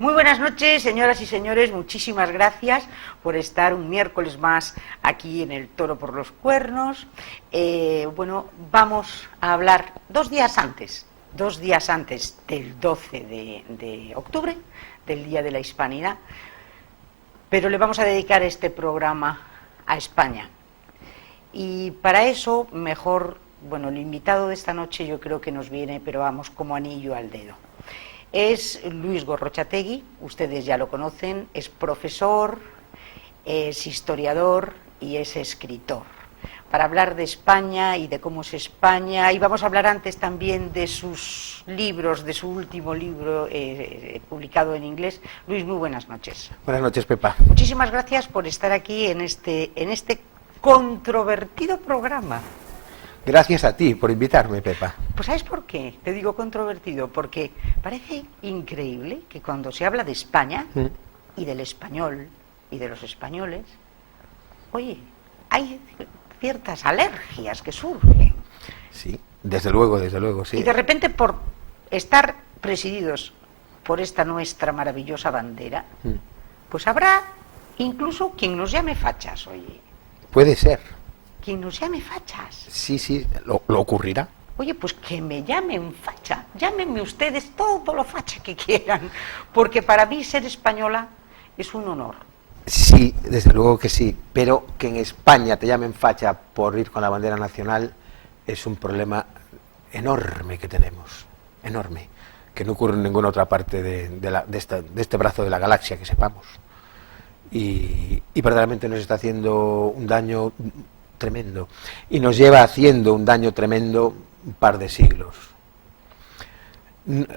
Muy buenas noches, señoras y señores, muchísimas gracias por estar un miércoles más aquí en el Toro por los Cuernos. Bueno, vamos a hablar dos días antes del 12 de octubre, del Día de la Hispanidad, pero le vamos a dedicar este programa a España. Y para eso, mejor, bueno, el invitado de esta noche yo creo que nos viene, pero vamos, como anillo al dedo. Es Luis Gorrochategui, ustedes ya lo conocen, es profesor, es historiador y es escritor. Para hablar de España y de cómo es España, y vamos a hablar antes también de sus libros, de su último libro publicado en inglés. Luis, muy buenas noches. Buenas noches, Pepa. Muchísimas gracias por estar aquí en este controvertido programa. Gracias a ti por invitarme, Pepa. Pues ¿sabes por qué? Te digo controvertido, porque parece increíble que cuando se habla de España y del español y de los españoles, oye, hay ciertas alergias que surgen. Sí, desde luego, sí. Y de repente por estar presididos por esta nuestra maravillosa bandera, pues habrá incluso quien nos llame fachas, oye. Puede ser. Quien nos llame fachas. Sí, lo ocurrirá. Oye, pues que me llamen facha, llámenme ustedes todo lo facha que quieran, porque para mí ser española es un honor. Sí, desde luego que sí, pero que en España te llamen facha por ir con la bandera nacional es un problema enorme que tenemos, enorme, que no ocurre en ninguna otra parte de este brazo de la galaxia que sepamos. Y verdaderamente nos está haciendo un daño tremendo, y nos lleva haciendo un daño tremendo un par de siglos.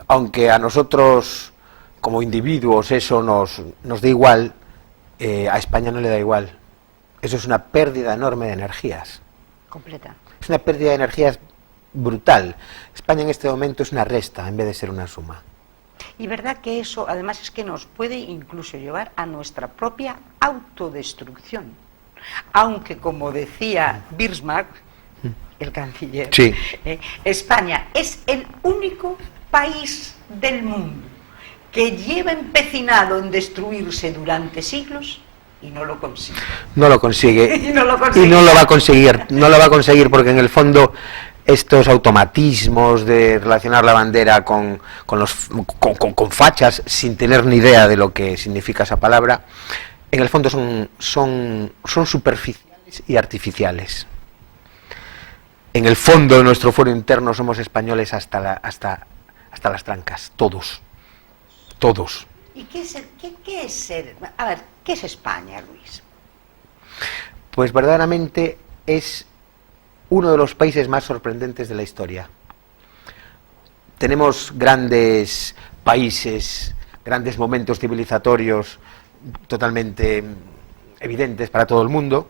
Aunque a nosotros como individuos eso nos da igual, a España no le da igual. Eso es una pérdida enorme de energías. Completa. Es una pérdida de energías brutal. España en este momento es una resta en vez de ser una suma. Y verdad que eso además es que nos puede incluso llevar a nuestra propia autodestrucción. Aunque, como decía Bismarck, el canciller, sí. España es el único país del mundo que lleva empecinado en destruirse durante siglos y no lo consigue. No lo consigue. Y no lo va a conseguir. No lo va a conseguir porque en el fondo estos automatismos de relacionar la bandera con fachas sin tener ni idea de lo que significa esa palabra, en el fondo son superficiales y artificiales. En el fondo de nuestro fuero interno somos españoles hasta las trancas, todos. ¿Y qué es ser? A ver, ¿qué es España, Luis? Pues verdaderamente es uno de los países más sorprendentes de la historia. Tenemos grandes países, grandes momentos civilizatorios totalmente evidentes para todo el mundo,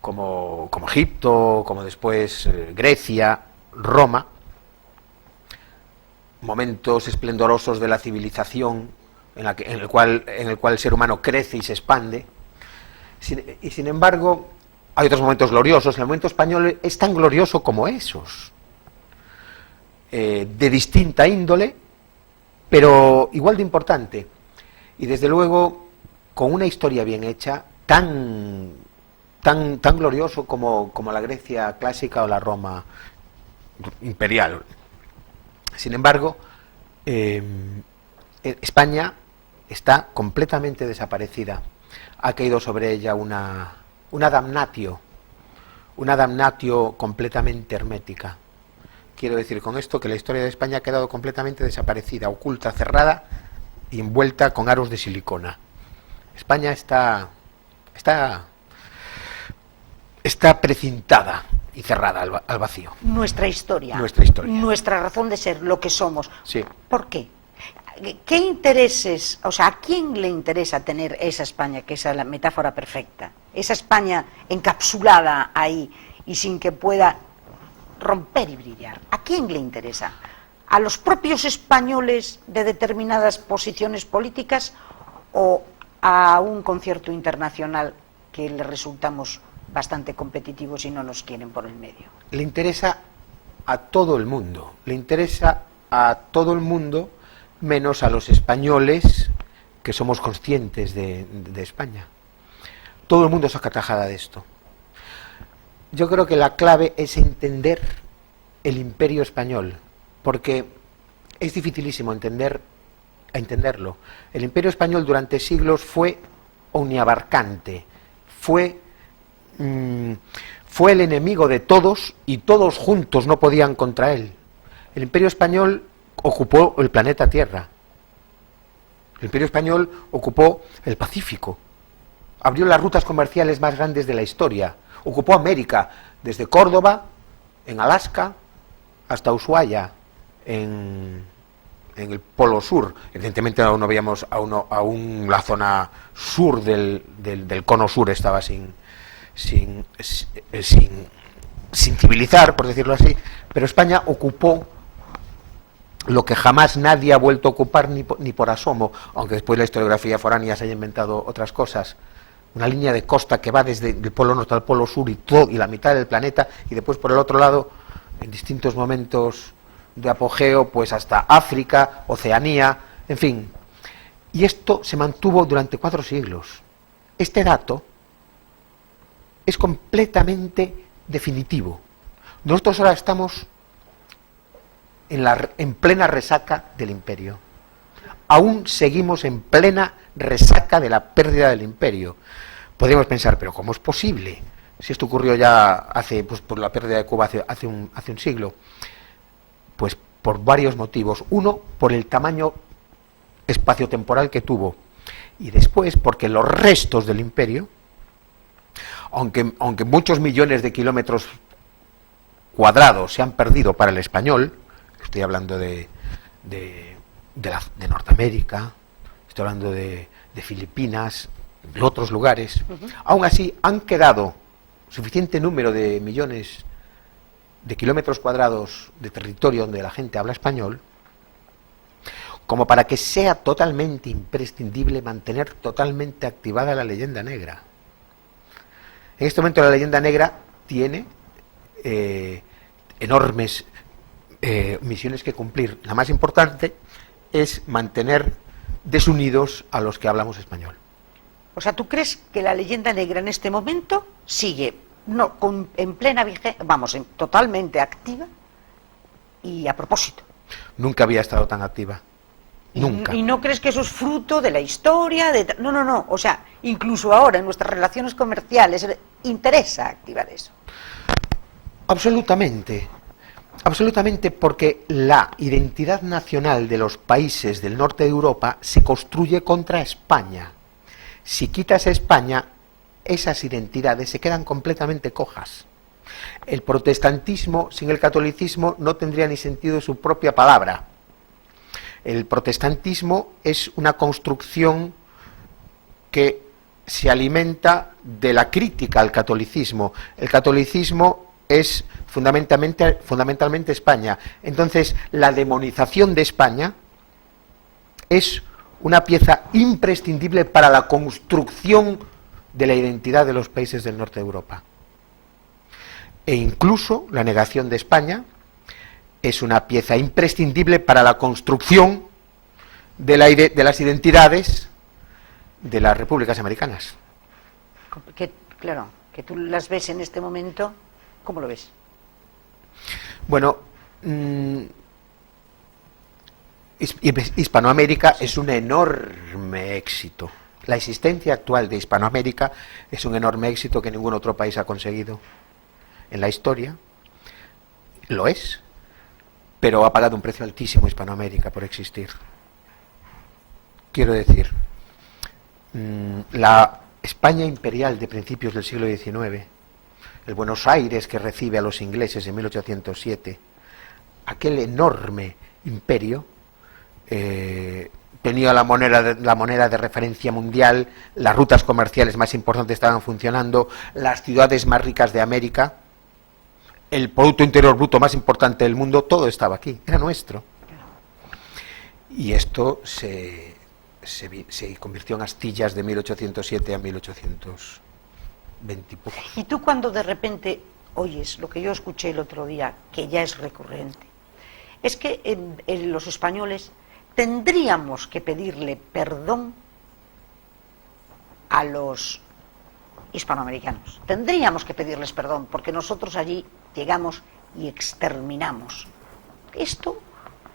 como Egipto, como después Grecia, Roma, momentos esplendorosos de la civilización en el cual el ser humano crece y se expande, y sin embargo hay otros momentos gloriosos. El momento español es tan glorioso como esos, de distinta índole, pero igual de importante, y desde luego con una historia bien hecha, tan glorioso como la Grecia clásica o la Roma imperial. Sin embargo, España está completamente desaparecida. Ha caído sobre ella una damnatio completamente hermética. Quiero decir con esto que la historia de España ha quedado completamente desaparecida, oculta, cerrada y envuelta con aros de silicona. España está precintada y cerrada al vacío. Nuestra historia. Nuestra razón de ser, lo que somos. Sí. ¿Por qué? ¿Qué intereses, o sea, a quién le interesa tener esa España, que esa es la metáfora perfecta? Esa España encapsulada ahí y sin que pueda romper y brillar. ¿A quién le interesa? ¿A los propios españoles de determinadas posiciones políticas o a un concierto internacional que le resultamos bastante competitivos y no nos quieren por el medio? Le interesa a todo el mundo, menos a los españoles que somos conscientes de España. Todo el mundo saca tajada de esto. Yo creo que la clave es entender el imperio español, porque es dificilísimo entenderlo. El imperio español durante siglos fue omniabarcante, fue el enemigo de todos y todos juntos no podían contra él. El imperio español ocupó el planeta Tierra. El imperio español ocupó el Pacífico. Abrió las rutas comerciales más grandes de la historia. Ocupó América, desde Córdoba, en Alaska, hasta Ushuaia, en el Polo Sur. Evidentemente aún no veíamos, aún la zona sur del cono sur estaba sin civilizar, por decirlo así, pero España ocupó lo que jamás nadie ha vuelto a ocupar ni por asomo, aunque después la historiografía foránea se haya inventado otras cosas. Una línea de costa que va desde el polo norte al polo sur y la mitad del planeta, y después por el otro lado, en distintos momentos de apogeo, pues hasta África, Oceanía, en fin. Y esto se mantuvo durante 4 siglos. Este dato es completamente definitivo. Nosotros ahora estamos en plena resaca del imperio. Aún seguimos en plena resaca de la pérdida del imperio. Podríamos pensar, pero ¿cómo es posible? Si esto ocurrió ya por la pérdida de Cuba hace un siglo. Pues por varios motivos. Uno, por el tamaño espaciotemporal que tuvo. Y después, porque los restos del imperio, aunque muchos millones de kilómetros cuadrados se han perdido para el español, estoy hablando de Norteamérica, estoy hablando de Filipinas, de otros lugares, aún así han quedado suficiente número de millones de kilómetros cuadrados de territorio donde la gente habla español, como para que sea totalmente imprescindible mantener totalmente activada la leyenda negra. En este momento la leyenda negra tiene enormes misiones que cumplir. La más importante es mantener desunidos a los que hablamos español. O sea, ¿tú crees que la leyenda negra en este momento sigue en plena vigencia, totalmente activa y a propósito? Nunca había estado tan activa. Nunca. ¿Y no crees que eso es fruto de la historia? No. O sea, incluso ahora en nuestras relaciones comerciales interesa activar eso. Absolutamente. Absolutamente, porque la identidad nacional de los países del norte de Europa se construye contra España. Si quitas a España, esas identidades se quedan completamente cojas. El protestantismo sin el catolicismo no tendría ni sentido su propia palabra. El protestantismo es una construcción que se alimenta de la crítica al catolicismo. El catolicismo es fundamentalmente España. Entonces, la demonización de España es una pieza imprescindible para la construcción de la identidad de los países del norte de Europa. E incluso la negación de España es una pieza imprescindible para la construcción de las identidades de las repúblicas americanas. Claro, que tú las ves en este momento, ¿cómo lo ves? Bueno, Hispanoamérica es un enorme éxito. La existencia actual de Hispanoamérica es un enorme éxito que ningún otro país ha conseguido en la historia. Lo es, pero ha pagado un precio altísimo Hispanoamérica por existir. Quiero decir, la España imperial de principios del siglo XIX, el Buenos Aires que recibe a los ingleses en 1807, aquel enorme imperio, tenía la moneda de referencia mundial, las rutas comerciales más importantes estaban funcionando, las ciudades más ricas de América, el Producto Interior Bruto más importante del mundo, todo estaba aquí, era nuestro. Y esto se convirtió en astillas de 1807 a 1820 y pocos. Y tú cuando de repente oyes lo que yo escuché el otro día, que ya es recurrente, es que los españoles tendríamos que pedirle perdón a los hispanoamericanos. Tendríamos que pedirles perdón, porque nosotros allí llegamos y exterminamos. ¿Esto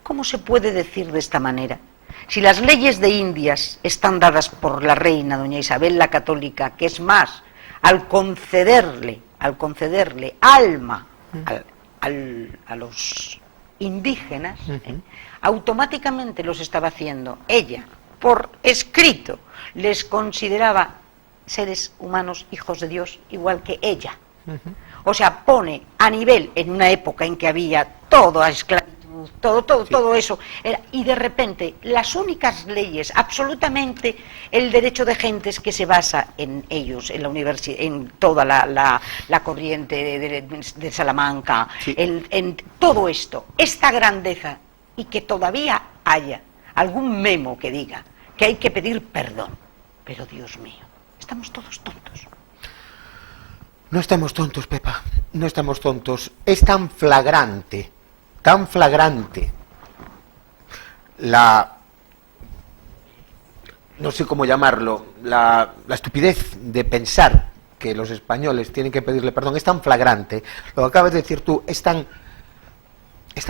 cómo se puede decir de esta manera? Si las leyes de Indias están dadas por la reina doña Isabel la Católica, que es más, al concederle alma a los indígenas, automáticamente los estaba haciendo. Ella, por escrito, les consideraba seres humanos, hijos de Dios, igual que ella. O sea, pone a nivel, en una época en que había toda esclavitud, todo eso, y de repente las únicas leyes, absolutamente el derecho de gentes que se basa en ellos, en la universidad, en toda la corriente de Salamanca, sí, en todo esto, esta grandeza, y que todavía haya algún memo que diga que hay que pedir perdón. Pero Dios mío, estamos todos tontos. No estamos tontos, Pepa, no estamos tontos. Es tan flagrante no sé cómo llamarlo, la estupidez de pensar que los españoles tienen que pedirle perdón, es tan flagrante, lo que acabas de decir tú, es tan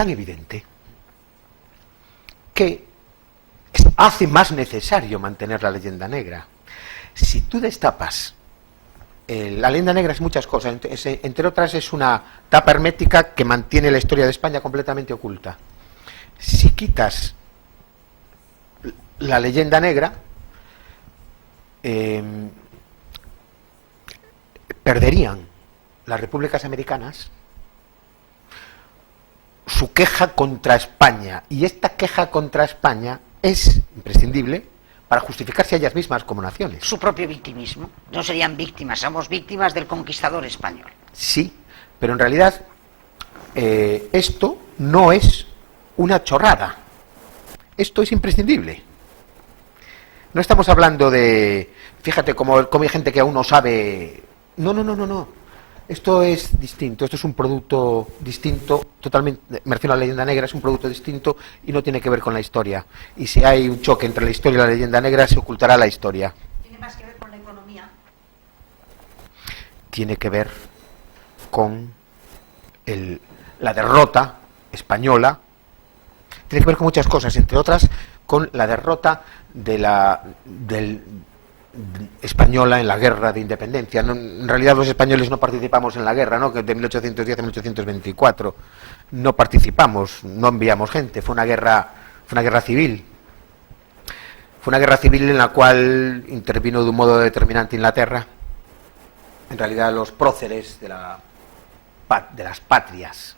evidente, que hace más necesario mantener la leyenda negra. Si tú destapas, la leyenda negra es muchas cosas, entre otras es una tapa hermética que mantiene la historia de España completamente oculta. Si quitas la leyenda negra, perderían las repúblicas americanas su queja contra España, y esta queja contra España es imprescindible para justificarse a ellas mismas como naciones. Su propio victimismo. No serían víctimas, somos víctimas del conquistador español. Sí, pero en realidad esto no es una chorrada. Esto es imprescindible. No estamos hablando de... Fíjate cómo hay gente que aún no sabe... No. Esto es distinto, esto es un producto distinto, totalmente, me refiero a la leyenda negra, es un producto distinto y no tiene que ver con la historia. Y si hay un choque entre la historia y la leyenda negra, se ocultará la historia. ¿Tiene más que ver con la economía? Tiene que ver con la derrota española, tiene que ver con muchas cosas, entre otras con la derrota española en la guerra de independencia. En realidad los españoles no participamos en la guerra, ¿no? Que de 1810 a 1824 no participamos, no enviamos gente, fue una guerra civil. Fue una guerra civil en la cual intervino de un modo determinante Inglaterra. En realidad los próceres de las patrias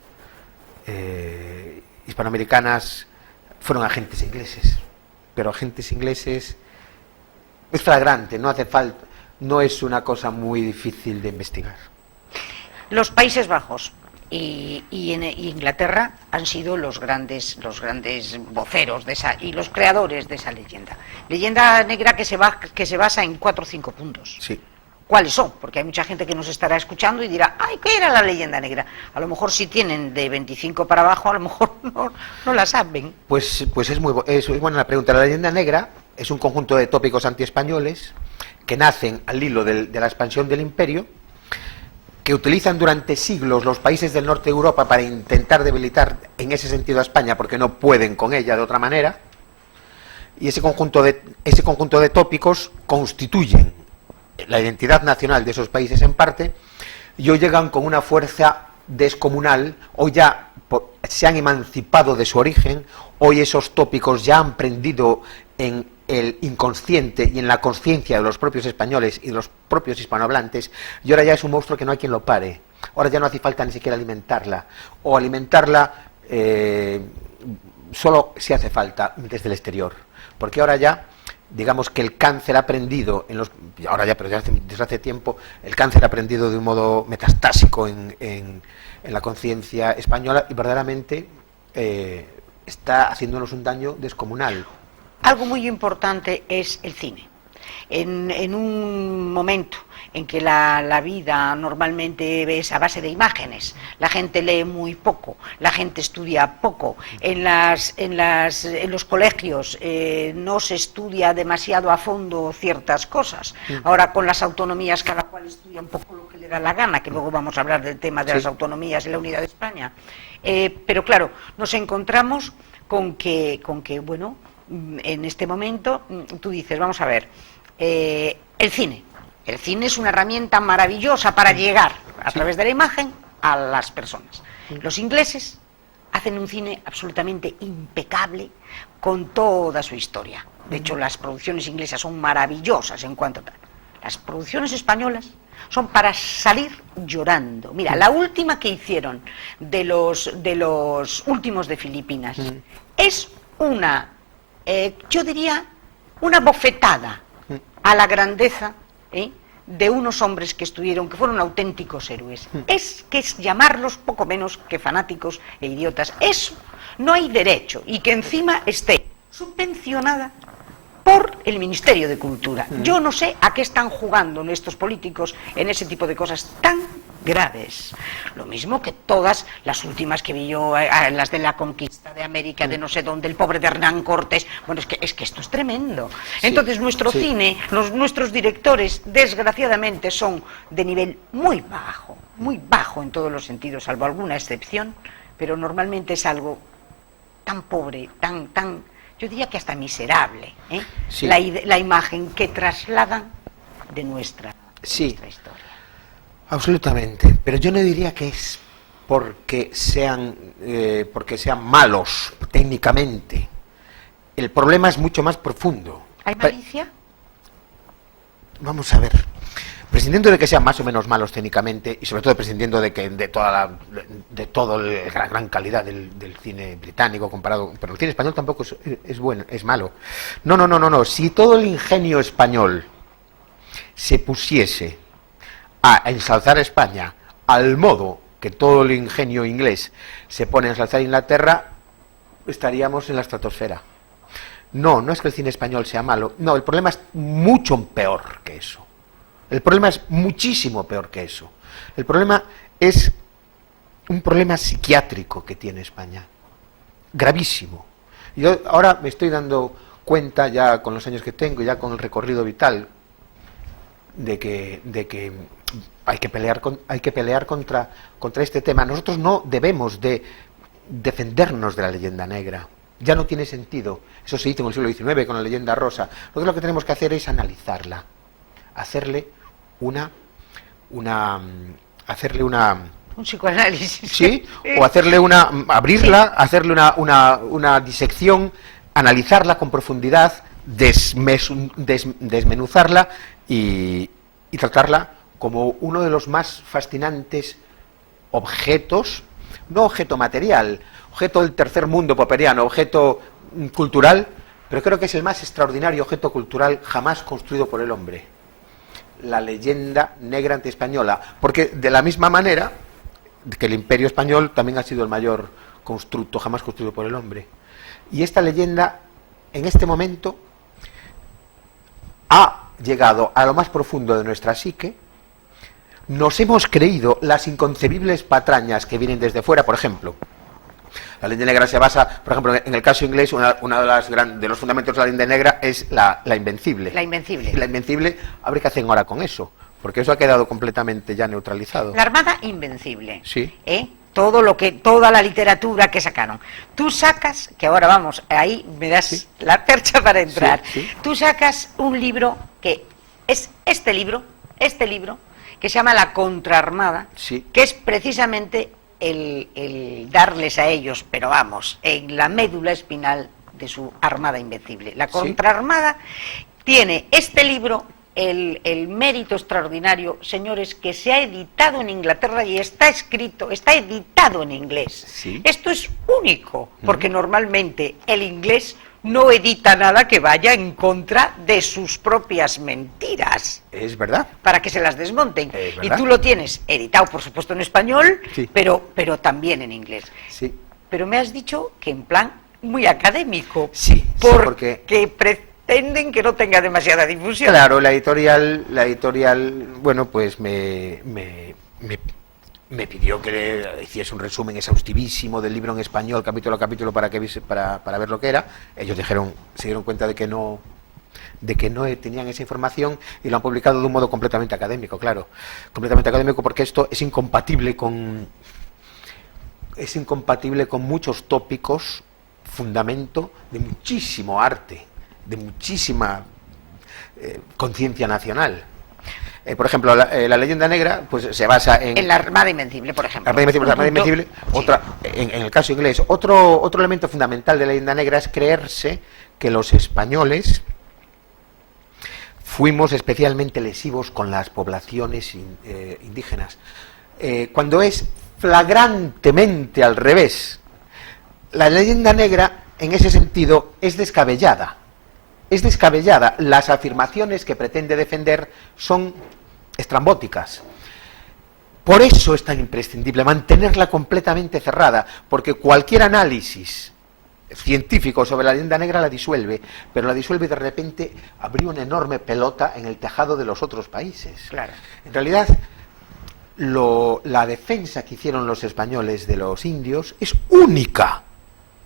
hispanoamericanas fueron agentes ingleses, pero agentes ingleses. Es flagrante, no hace falta, no es una cosa muy difícil de investigar. Los Países Bajos y Inglaterra han sido los grandes voceros de esa, y los creadores de esa leyenda. Leyenda negra que se basa en 4 o 5 puntos. Sí. ¿Cuáles son? Porque hay mucha gente que nos estará escuchando y dirá, ¡ay, qué era la leyenda negra! A lo mejor si tienen de 25 para abajo, a lo mejor no la saben. Pues es buena la pregunta. La leyenda negra es un conjunto de tópicos antiespañoles que nacen al hilo de la expansión del imperio, que utilizan durante siglos los países del norte de Europa para intentar debilitar en ese sentido a España, porque no pueden con ella de otra manera, y ese conjunto de tópicos constituyen la identidad nacional de esos países en parte, y hoy llegan con una fuerza descomunal, hoy ya se han emancipado de su origen, hoy esos tópicos ya han prendido en el inconsciente y en la conciencia de los propios españoles y de los propios hispanohablantes, y ahora ya es un monstruo que no hay quien lo pare. Ahora ya no hace falta ni siquiera alimentarla, o alimentarla solo si hace falta desde el exterior, porque ahora ya, digamos que el cáncer ha prendido, pero ya desde hace tiempo, el cáncer ha prendido de un modo metastásico en la conciencia española, y verdaderamente está haciéndonos un daño descomunal. Algo muy importante es el cine. en un momento en que la vida normalmente es a base de imágenes, la gente lee muy poco, la gente estudia poco, en los colegios no se estudia demasiado a fondo ciertas cosas. Ahora con las autonomías cada cual estudia un poco lo que le da la gana, que luego vamos a hablar del tema de las autonomías y la unidad de España. Pero claro, nos encontramos con que, bueno, en este momento tú dices, vamos a ver, el cine es una herramienta maravillosa para llegar a través de la imagen a las personas. Los ingleses hacen un cine absolutamente impecable con toda su historia. De hecho, las producciones inglesas son maravillosas en cuanto a tal. Las producciones españolas son para salir llorando. Mira, la última que hicieron de los últimos de Filipinas es una, yo diría, una bofetada a la grandeza de unos hombres que fueron auténticos héroes. Es llamarlos poco menos que fanáticos e idiotas. Eso no hay derecho, y que encima esté subvencionada por el Ministerio de Cultura. Yo no sé a qué están jugando estos políticos en ese tipo de cosas tan graves. Lo mismo que todas las últimas que vi yo, las de la conquista de América, de no sé dónde, el pobre de Hernán Cortés. Bueno, es que esto es tremendo. Entonces nuestro cine, nuestros directores, desgraciadamente, son de nivel muy bajo en todos los sentidos, salvo alguna excepción, pero normalmente es algo tan pobre, tan yo diría que hasta miserable, la imagen que trasladan de nuestra historia. Absolutamente, pero yo no diría que es porque sean malos técnicamente. El problema es mucho más profundo. ¿Hay malicia? Vamos a ver. Prescindiendo de que sean más o menos malos técnicamente, y sobre todo prescindiendo de que de toda la gran calidad del cine británico comparado, pero el cine español tampoco es bueno, es malo. No. Si todo el ingenio español se pusiese a ensalzar a España al modo que todo el ingenio inglés se pone a ensalzar a Inglaterra, estaríamos en la estratosfera. No es que el cine español sea malo, no, el problema es mucho peor que eso. El problema es muchísimo peor que eso. El problema es un problema psiquiátrico que tiene España, gravísimo. Yo ahora me estoy dando cuenta, ya con los años que tengo, ya con el recorrido vital, de que hay que pelear contra este tema. Nosotros no debemos de defendernos de la leyenda negra. Ya no tiene sentido. Eso se hizo en el siglo XIX con la leyenda rosa. Lo que tenemos que hacer es analizarla, hacerle un psicoanálisis. Sí, o abrirla, hacerle una disección, analizarla con profundidad, desmenuzarla y tratarla como uno de los más fascinantes objetos, no objeto material, objeto del tercer mundo popperiano, objeto cultural, pero creo que es el más extraordinario objeto cultural jamás construido por el hombre. La leyenda negra antiespañola, porque de la misma manera que el Imperio español también ha sido el mayor constructo jamás construido por el hombre. Y esta leyenda, en este momento, ha llegado a lo más profundo de nuestra psique. Nos hemos creído las inconcebibles patrañas que vienen desde fuera. Por ejemplo, la leyenda negra se basa, por ejemplo, en el caso inglés, una de los fundamentos de la leyenda negra es la invencible. La invencible. La invencible, habría que hacer ahora con eso, porque eso ha quedado completamente ya neutralizado. La Armada Invencible. Sí. Toda la literatura que sacaron. Tú sacas, que ahora vamos, ahí me das la percha para entrar. Sí. Tú sacas un libro que es este libro, que se llama La Contraarmada, que es precisamente el darles a ellos, pero vamos, en la médula espinal de su Armada Invencible. La Contraarmada tiene este libro, el mérito extraordinario, señores, que se ha editado en Inglaterra y está editado en inglés. Sí. Esto es único, porque normalmente el inglés no edita nada que vaya en contra de sus propias mentiras. Es verdad. Para que se las desmonten. Y tú lo tienes editado, por supuesto, en español, pero también en inglés. Sí. Pero me has dicho que en plan muy académico. Sí, porque pretenden que no tenga demasiada difusión. Claro, la editorial, bueno, pues me pidió que le hiciese un resumen exhaustivísimo del libro en español, capítulo a capítulo, para ver lo que era. Ellos se dieron cuenta de que no tenían esa información y lo han publicado de un modo completamente académico, claro. Completamente académico, porque esto es incompatible con muchos tópicos, fundamento de muchísimo arte, de muchísima conciencia nacional. Por ejemplo, la leyenda negra pues se basa en la Armada Invencible, por ejemplo. La Armada Invencible, en el caso inglés, otro elemento fundamental de la leyenda negra es creerse que los españoles fuimos especialmente lesivos con las poblaciones indígenas, cuando es flagrantemente al revés. La leyenda negra, en ese sentido, es descabellada. Las afirmaciones que pretende defender son estrambóticas. Por eso es tan imprescindible mantenerla completamente cerrada, porque cualquier análisis científico sobre la leyenda negra la disuelve, pero la disuelve y de repente abrió una enorme pelota en el tejado de los otros países. Claro. En realidad, la defensa que hicieron los españoles de los indios es única.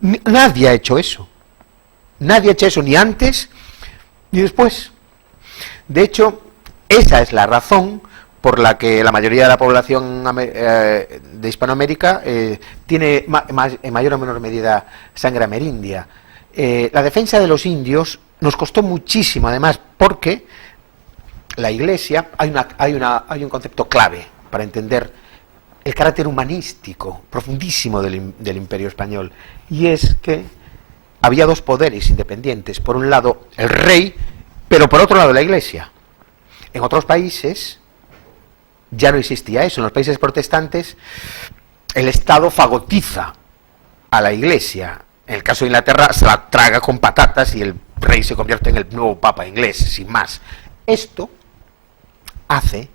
Nadie ha hecho eso. Nadie ha hecho eso ni antes ni después. De hecho, esa es la razón por la que la mayoría de la población de Hispanoamérica tiene en mayor o menor medida sangre amerindia. La defensa de los indios nos costó muchísimo, además, porque la Iglesia, hay un concepto clave para entender el carácter humanístico profundísimo del Imperio Español, y es que había dos poderes independientes: por un lado el rey, pero por otro lado la Iglesia. En otros países ya no existía eso. En los países protestantes el Estado fagotiza a la Iglesia. En el caso de Inglaterra se la traga con patatas y el rey se convierte en el nuevo papa inglés, sin más. Esto hace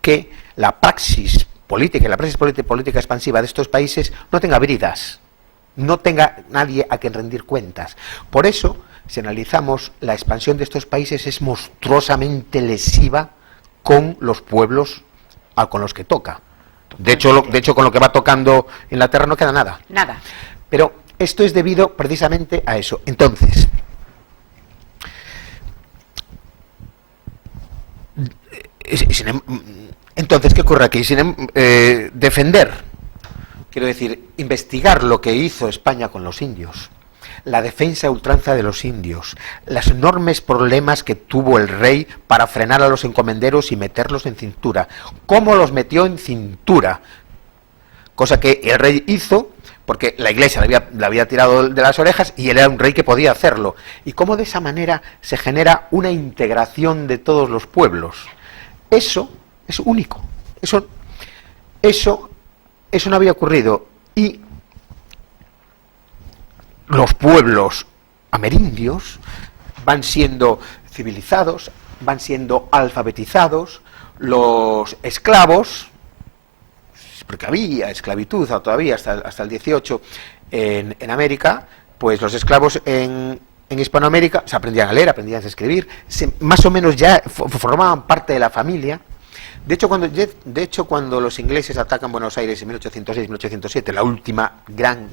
que la praxis política y la praxis política expansiva de estos países no tenga bridas, no tenga nadie a quien rendir cuentas. Por eso, si analizamos, la expansión de estos países es monstruosamente lesiva con los pueblos con los que toca. De hecho, con lo que va tocando Inglaterra no queda nada. Nada. Pero esto es debido precisamente a eso. Entonces, ¿qué ocurre aquí? Defender, quiero decir, investigar lo que hizo España con los indios, la defensa a ultranza de los indios, los enormes problemas que tuvo el rey para frenar a los encomenderos y meterlos en cintura, cómo los metió en cintura, cosa que el rey hizo porque la Iglesia le había tirado de las orejas y él era un rey que podía hacerlo, y cómo de esa manera se genera una integración de todos los pueblos. Eso es único, eso no había ocurrido, y los pueblos amerindios van siendo civilizados, van siendo alfabetizados, los esclavos, porque había esclavitud todavía hasta el 18 en América, pues los esclavos en Hispanoamérica se aprendían a leer, aprendían a escribir, más o menos ya formaban parte de la familia. De hecho, cuando los ingleses atacan Buenos Aires en 1806-1807, la última gran,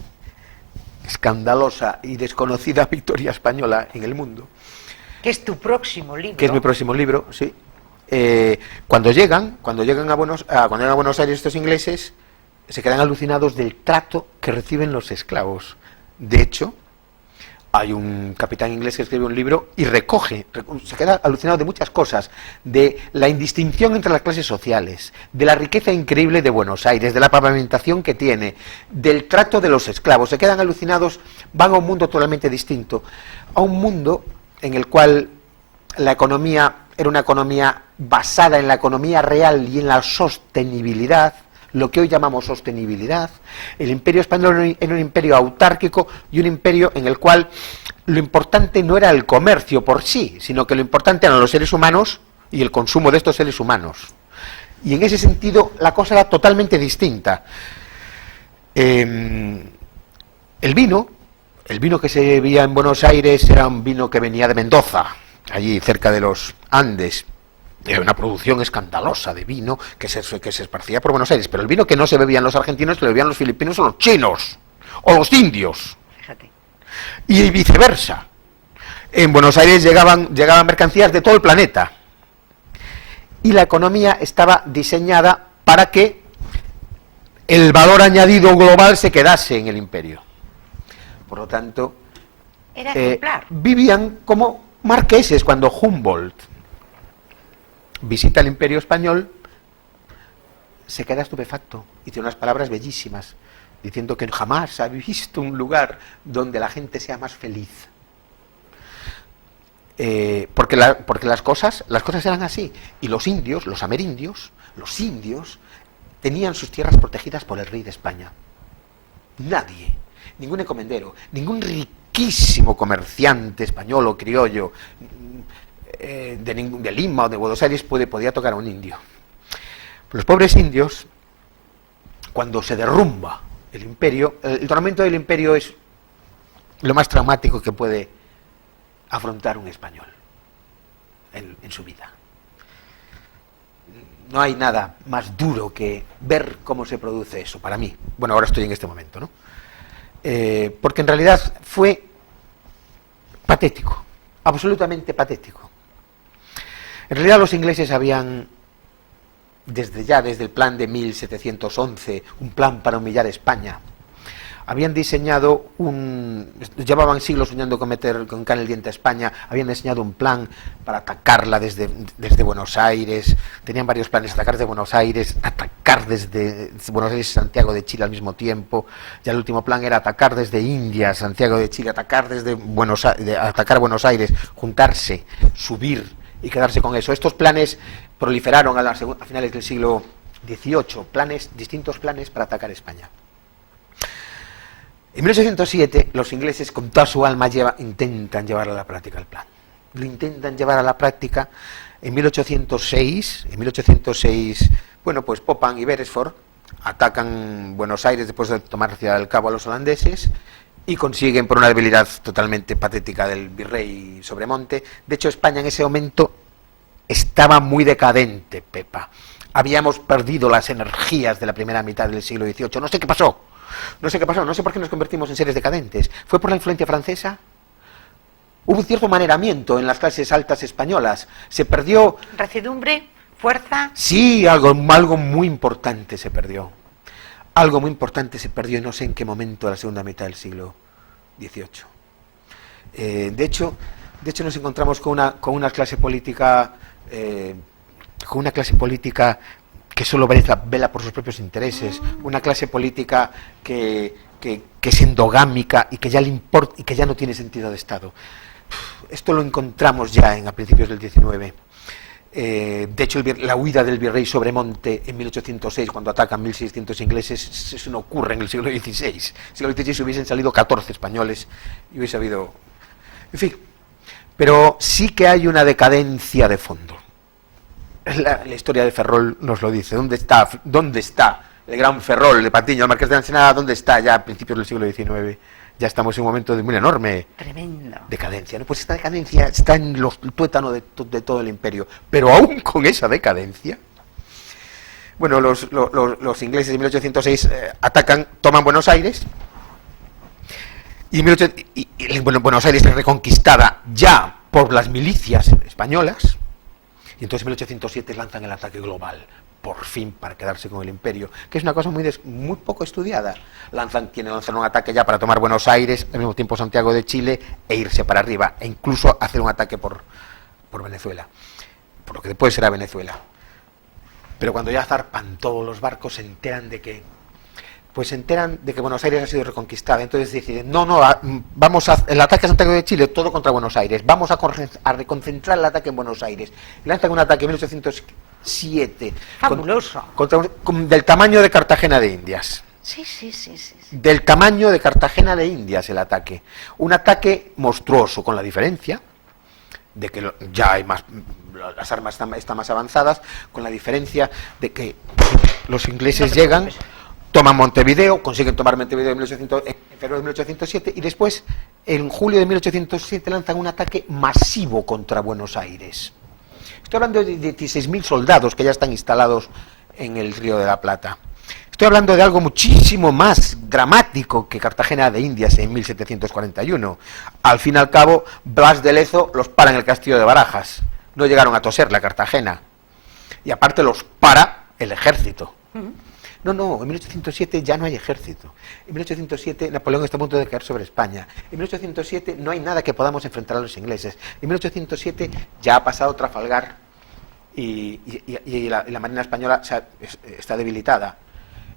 escandalosa y desconocida victoria española en el mundo, que es tu próximo libro, que es mi próximo libro, sí. Cuando llegan a Buenos Aires estos ingleses, se quedan alucinados del trato que reciben los esclavos. De hecho, hay un capitán inglés que escribe un libro y se queda alucinado de muchas cosas, de la indistinción entre las clases sociales, de la riqueza increíble de Buenos Aires, de la pavimentación que tiene, del trato de los esclavos. Se quedan alucinados, van a un mundo totalmente distinto, a un mundo en el cual la economía era una economía basada en la economía real y en la sostenibilidad, lo que hoy llamamos sostenibilidad. El Imperio Español era un imperio autárquico y un imperio en el cual lo importante no era el comercio por sí, sino que lo importante eran los seres humanos y el consumo de estos seres humanos. Y en ese sentido la cosa era totalmente distinta. El vino, el vino que se bebía en Buenos Aires era un vino que venía de Mendoza, allí cerca de los Andes. Era una producción escandalosa de vino que se esparcía por Buenos Aires, pero el vino que no se bebían los argentinos, se lo bebían los filipinos o los chinos, o los indios. Fíjate. Y viceversa. En Buenos Aires llegaban mercancías de todo el planeta. Y la economía estaba diseñada para que el valor añadido global se quedase en el imperio. Por lo tanto, Era ejemplar. vivían como marqueses. Cuando Humboldt visita el imperio español, se queda estupefacto y tiene unas palabras bellísimas, diciendo que jamás ha visto un lugar donde la gente sea más feliz. Porque las cosas eran así. Y los indios, los amerindios, los indios, tenían sus tierras protegidas por el rey de España. Nadie, ningún encomendero, ningún riquísimo comerciante español o criollo de Lima o de Buenos Aires podía tocar a un indio. Los pobres indios, cuando se derrumba el imperio, el tormento del imperio es lo más traumático que puede afrontar un español en su vida. No hay nada más duro que ver cómo se produce eso, para mí. Bueno, ahora estoy en este momento, ¿no? Porque en realidad fue patético, absolutamente patético. En realidad los ingleses habían, desde el plan de 1711, un plan para humillar a España, habían diseñado llevaban siglos soñando con caer el diente a España, habían diseñado un plan para atacarla desde Buenos Aires, tenían varios planes: atacar desde Buenos Aires, atacar desde Buenos Aires y Santiago de Chile al mismo tiempo. Ya el último plan era atacar desde India, Santiago de Chile, atacar Buenos Aires, juntarse, subir y quedarse con eso. Estos planes proliferaron a finales del siglo XVIII, distintos planes para atacar España. En 1807 los ingleses con toda su alma intentan llevar a la práctica el plan. Lo intentan llevar a la práctica. En 1806, bueno, pues Popham y Beresford atacan Buenos Aires después de tomar Ciudad del Cabo a los holandeses y consiguen, por una debilidad totalmente patética del virrey Sobremonte. De hecho, España en ese momento estaba muy decadente, Pepa. Habíamos perdido las energías de la primera mitad del siglo XVIII. No sé qué pasó, no sé por qué nos convertimos en seres decadentes. ¿Fue por la influencia francesa? Hubo un cierto maneramiento en las clases altas españolas. Se perdió... Racedumbre, fuerza... Sí, algo muy importante se perdió. Algo muy importante se perdió y no sé en qué momento de la segunda mitad del siglo XVIII. De hecho nos encontramos con una clase política... que solo vela por sus propios intereses, una clase política que es endogámica y que ya le importa y que ya no tiene sentido de Estado. Esto lo encontramos ya a principios del XIX. De hecho, la huida del virrey Sobremonte en 1806, cuando atacan 1.600 ingleses, eso no ocurre en el siglo XVI. En el siglo XVI hubiesen salido 14 españoles y hubiese habido... En fin, pero sí que hay una decadencia de fondo. La historia de Ferrol nos lo dice. ¿Dónde está el gran Ferrol de Patiño, el marqués de la Ensenada? ¿Dónde está ya a principios del siglo XIX? Ya estamos en un momento de muy enorme decadencia, ¿no? Pues esta decadencia está en el tuétano de todo el imperio. Pero aún con esa decadencia, bueno, los ingleses en 1806 atacan, toman Buenos Aires, y Buenos Aires es reconquistada ya por las milicias españolas. Y entonces en 1807 lanzan el ataque global, por fin, para quedarse con el imperio, que es una cosa muy poco estudiada. Quieren lanzar un ataque ya para tomar Buenos Aires, al mismo tiempo Santiago de Chile, e irse para arriba, e incluso hacer un ataque por Venezuela, por lo que después será Venezuela. Pero cuando ya zarpan todos los barcos, se enteran de que Buenos Aires ha sido reconquistada. Entonces deciden, vamos el ataque a Santiago de Chile, todo contra Buenos Aires, vamos a reconcentrar el ataque en Buenos Aires. Y lanzan un ataque en 1807 fabuloso, del tamaño de Cartagena de Indias. Sí. Del tamaño de Cartagena de Indias el ataque. Un ataque monstruoso, con la diferencia de que ya hay las armas están más avanzadas, con la diferencia de que los ingleses llegan, toman Montevideo, consiguen tomar Montevideo en febrero de 1807 y después, en julio de 1807, lanzan un ataque masivo contra Buenos Aires. Estoy hablando de 16.000 soldados que ya están instalados en el Río de la Plata. Estoy hablando de algo muchísimo más dramático que Cartagena de Indias en 1741. Al fin y al cabo, Blas de Lezo los para en el castillo de Barajas. No llegaron a toser la Cartagena. Y aparte los para el ejército. No, en 1807 ya no hay ejército. En 1807 Napoleón está a punto de caer sobre España. En 1807 no hay nada que podamos enfrentar a los ingleses. En 1807 ya ha pasado Trafalgar y la Marina Española está debilitada.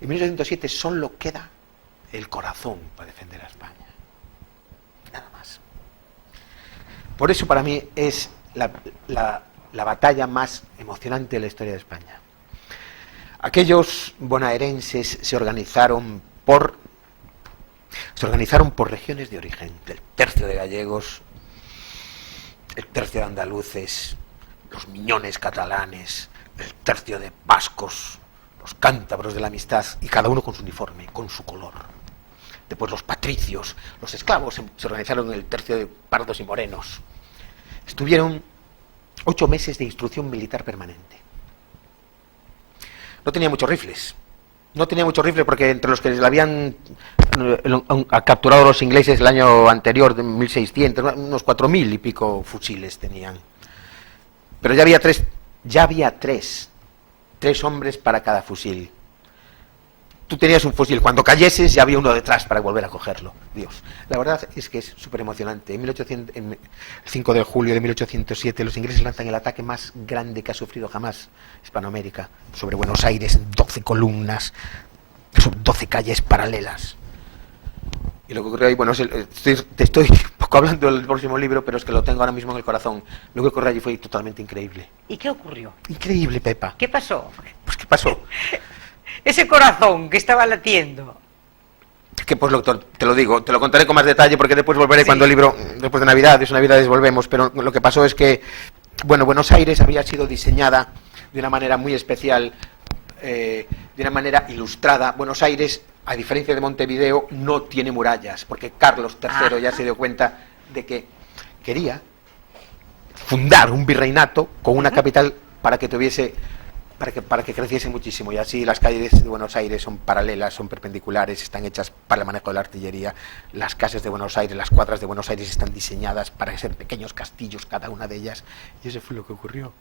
En 1807 solo queda el corazón para defender a España. Nada más. Por eso para mí es la batalla más emocionante de la historia de España. Aquellos bonaerenses se organizaron por regiones de origen, el tercio de gallegos, el tercio de andaluces, los miñones catalanes, el tercio de vascos, los cántabros de la amistad, y cada uno con su uniforme, con su color. Después los patricios, los esclavos se organizaron en el tercio de pardos y morenos. Estuvieron 8 meses de instrucción militar permanente. No tenía muchos rifles. No tenía muchos rifles porque entre los que le habían capturado los ingleses el año anterior, de 1600, unos 4.000 y pico fusiles tenían. Pero ya había tres hombres para cada fusil. Tú tenías un fusil, cuando cayeses ya había uno detrás para volver a cogerlo. Dios, la verdad es que es súper emocionante. El 5 de julio de 1807 los ingleses lanzan el ataque más grande que ha sufrido jamás Hispanoamérica sobre Buenos Aires, en 12 columnas, sobre 12 calles paralelas. Y lo que ocurrió ahí, bueno, te estoy un poco hablando del próximo libro, pero es que lo tengo ahora mismo en el corazón. Lo que ocurrió allí fue totalmente increíble. ¿Y qué ocurrió? Increíble, Pepa. ¿Qué pasó? Pues, ¿qué pasó? Ese corazón que estaba latiendo. Que pues, doctor, te lo digo, te lo contaré con más detalle porque después volveré cuando el libro, después de Navidades volvemos, pero lo que pasó es que, bueno, Buenos Aires había sido diseñada de una manera muy especial, de una manera ilustrada. Buenos Aires, a diferencia de Montevideo, no tiene murallas, porque Carlos III ya se dio cuenta de que quería fundar un virreinato con una capital para que tuviese... Para que creciese muchísimo, y así las calles de Buenos Aires son paralelas, son perpendiculares, están hechas para el manejo de la artillería. Las casas de Buenos Aires, las cuadras de Buenos Aires están diseñadas para ser pequeños castillos, cada una de ellas, y eso fue lo que ocurrió.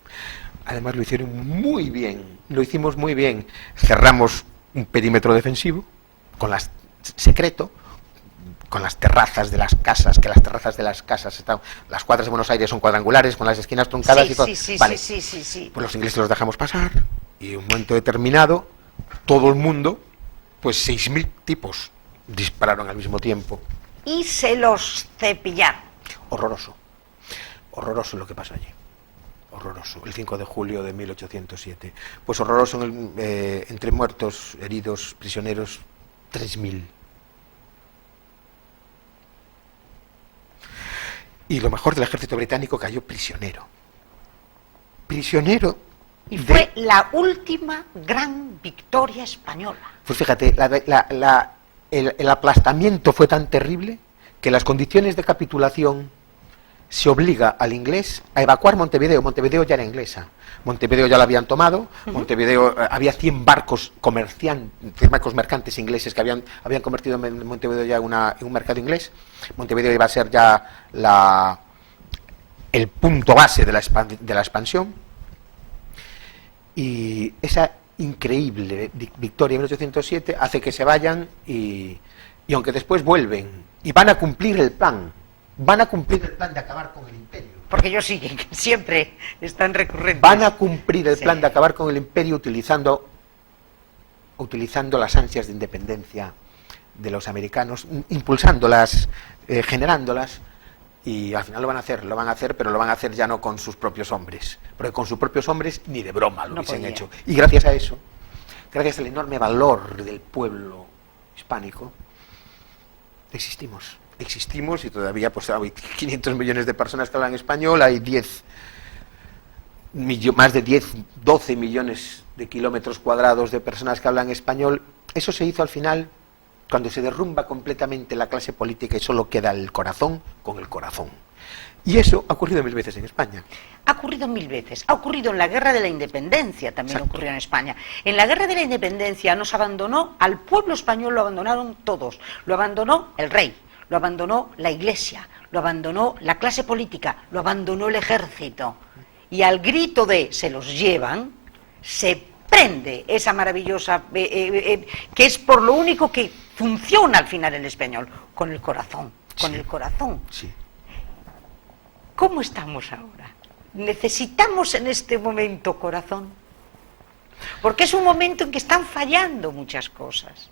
Además lo hicieron muy bien, lo hicimos muy bien. Cerramos un perímetro defensivo, secreto, con las terrazas de las casas, que las terrazas de las casas están, las cuadras de Buenos Aires son cuadrangulares, con las esquinas truncadas y todo. Vale. Sí. Pues los ingleses los dejamos pasar, y en un momento determinado, todo el mundo, pues 6.000 tipos dispararon al mismo tiempo. Y se los cepillaron. Horroroso lo que pasó allí. Horroroso, el 5 de julio de 1807. Pues horroroso, entre muertos, heridos, prisioneros, 3.000. Y lo mejor del ejército británico, cayó prisionero. Y fue la última gran victoria española. Pues fíjate, el aplastamiento fue tan terrible que las condiciones de capitulación se obliga al inglés a evacuar Montevideo. Montevideo ya era inglesa. Montevideo ya la habían tomado. Montevideo, había 100 barcos mercantes ingleses que habían convertido Montevideo ya en un mercado inglés. Montevideo iba a ser ya el punto base de la expansión. Y esa increíble victoria en 1807 hace que se vayan y aunque después vuelven y van a cumplir el plan. Van a cumplir el plan de acabar con el imperio. Porque ellos siguen, siempre están recurrentes. Van a cumplir el plan de acabar con el imperio utilizando las ansias de independencia de los americanos, impulsándolas, generándolas, y al final lo van a hacer, pero lo van a hacer ya no con sus propios hombres, porque con sus propios hombres ni de broma lo hubiesen hecho. Y gracias a eso, gracias al enorme valor del pueblo hispánico, existimos y todavía pues hay 500 millones de personas que hablan español, hay más de 12 millones de kilómetros cuadrados de personas que hablan español, Eso se hizo al final cuando se derrumba completamente la clase política y solo queda el corazón con el corazón. Y eso ha ocurrido 1000 veces en España. Ha ocurrido 1000 veces. Ha ocurrido en la Guerra de la Independencia, también Exacto. ocurrió en España. En la Guerra de la Independencia nos abandonó, al pueblo español lo abandonaron todos. Lo abandonó el rey, lo abandonó la Iglesia, lo abandonó la clase política, lo abandonó el ejército. Y al grito de "se los llevan", se prende esa maravillosa, que es por lo único que funciona al final el español, con el corazón, con el corazón. Sí. ¿Cómo estamos ahora? ¿Necesitamos en este momento corazón? Porque es un momento en que están fallando muchas cosas.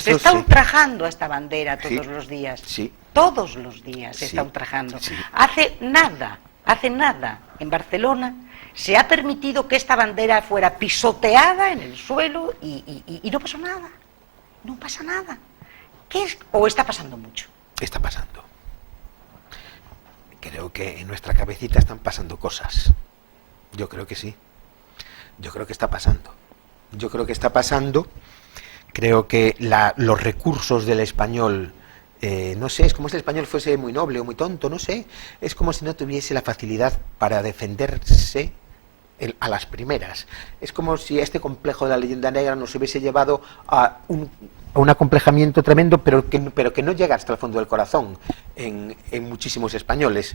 Se está ultrajando a esta bandera todos los días. Sí. Todos los días se está ultrajando. Sí. Hace nada, en Barcelona se ha permitido que esta bandera fuera pisoteada en el suelo y no pasó nada. No pasa nada. ¿Qué es? ¿O está pasando mucho? Está pasando. Creo que en nuestra cabecita están pasando cosas. Yo creo que sí. Yo creo que está pasando. Yo creo que está pasando. Creo que los recursos del español, no sé, es como si el español fuese muy noble o muy tonto, no sé. Es como si no tuviese la facilidad para defenderse a las primeras. Es como si este complejo de la leyenda negra nos hubiese llevado a un acomplejamiento tremendo, pero que no llega hasta el fondo del corazón en muchísimos españoles.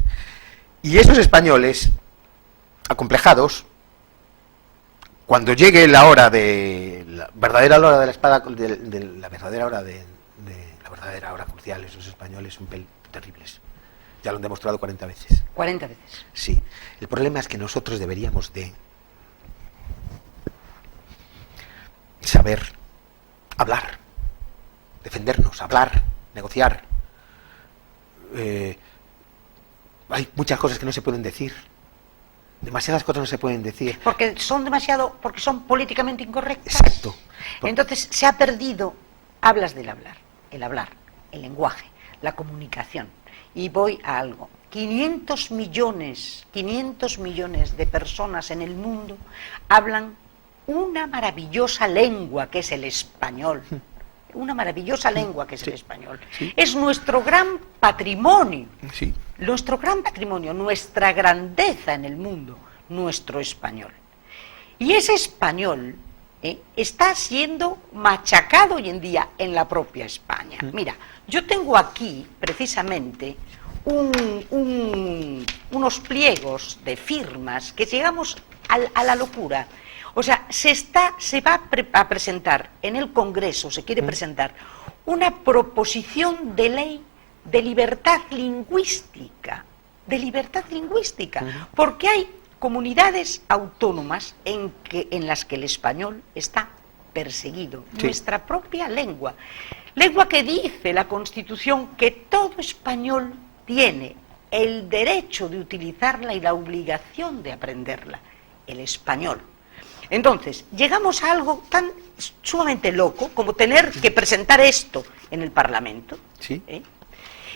Y esos españoles acomplejados, cuando llegue la hora de la verdadera hora de la espada, de la verdadera hora de la verdadera hora crucial, esos españoles son terribles. Ya lo han demostrado 40 veces. 40 veces. Sí. El problema es que nosotros deberíamos de saber hablar, defendernos, hablar, negociar. Hay muchas cosas que no se pueden decir. Demasiadas cosas no se pueden decir. Porque son políticamente incorrectas. Exacto. Entonces se ha perdido, hablas del hablar, el lenguaje, la comunicación. Y voy a algo. 500 millones de personas en el mundo hablan una maravillosa lengua que es el español. Una maravillosa lengua que es el español. Sí. Es nuestro gran patrimonio. Sí. Nuestro gran patrimonio, nuestra grandeza en el mundo, nuestro español. Y ese español está siendo machacado hoy en día en la propia España. Mira, yo tengo aquí precisamente unos pliegos de firmas que llegamos a la locura. O sea, se va a presentar en el Congreso, se quiere presentar una proposición de ley de libertad lingüística, porque hay comunidades autónomas en las que el español está perseguido, Sí. Nuestra propia lengua que dice la Constitución que todo español tiene el derecho de utilizarla y la obligación de aprenderla, el español. Entonces, llegamos a algo tan sumamente loco como tener que presentar esto en el Parlamento. Sí.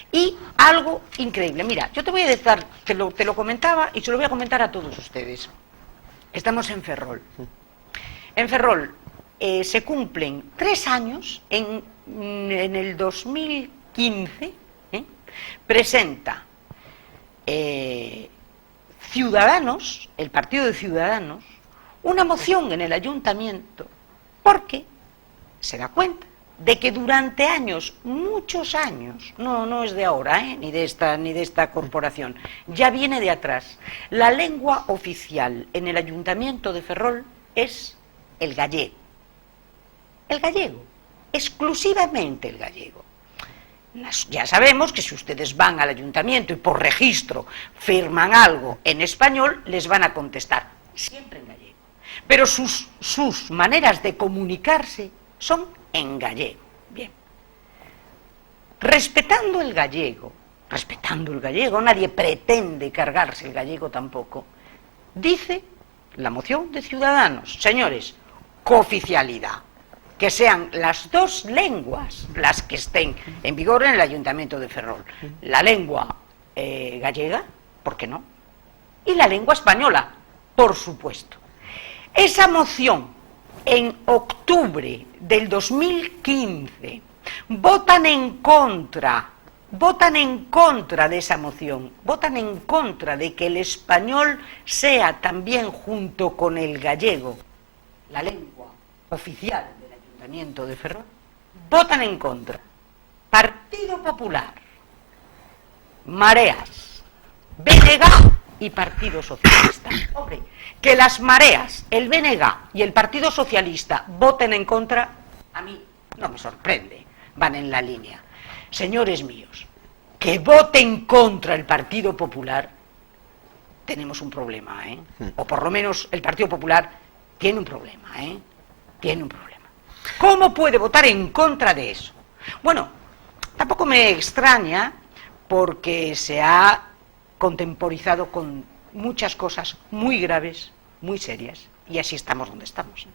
Y algo increíble. Mira, yo te voy a decir, te lo comentaba y se lo voy a comentar a todos ustedes. Estamos en Ferrol. En Ferrol se cumplen 3 años, en el 2015, presenta Ciudadanos, el partido de Ciudadanos, una moción en el ayuntamiento porque se da cuenta de que durante años, muchos años, no es de ahora, ni de esta corporación, ya viene de atrás, la lengua oficial en el ayuntamiento de Ferrol es el gallego. El gallego, exclusivamente el gallego. Ya sabemos que si ustedes van al ayuntamiento y por registro firman algo en español, les van a contestar siempre en gallego. Pero sus maneras de comunicarse son en gallego. Bien. Respetando el gallego, nadie pretende cargarse el gallego tampoco, dice la moción de Ciudadanos, señores, cooficialidad, que sean las 2 lenguas las que estén en vigor en el Ayuntamiento de Ferrol. La lengua gallega, ¿por qué no? Y la lengua española, por supuesto. Esa moción en octubre del 2015 votan en contra de esa moción, votan en contra de que el español sea también, junto con el gallego, la lengua oficial del Ayuntamiento de Ferrol, votan en contra. Partido Popular, Mareas, BNG y Partido Socialista. Hombre, que las Mareas, el BNG y el Partido Socialista voten en contra, a mí no me sorprende, van en la línea. Señores míos, que voten contra el Partido Popular, tenemos un problema, ¿eh? O por lo menos el Partido Popular tiene un problema, ¿eh? Tiene un problema. ¿Cómo puede votar en contra de eso? Bueno, tampoco me extraña, porque se ha contemporizado con muchas cosas muy graves, muy serias, y así estamos donde estamos.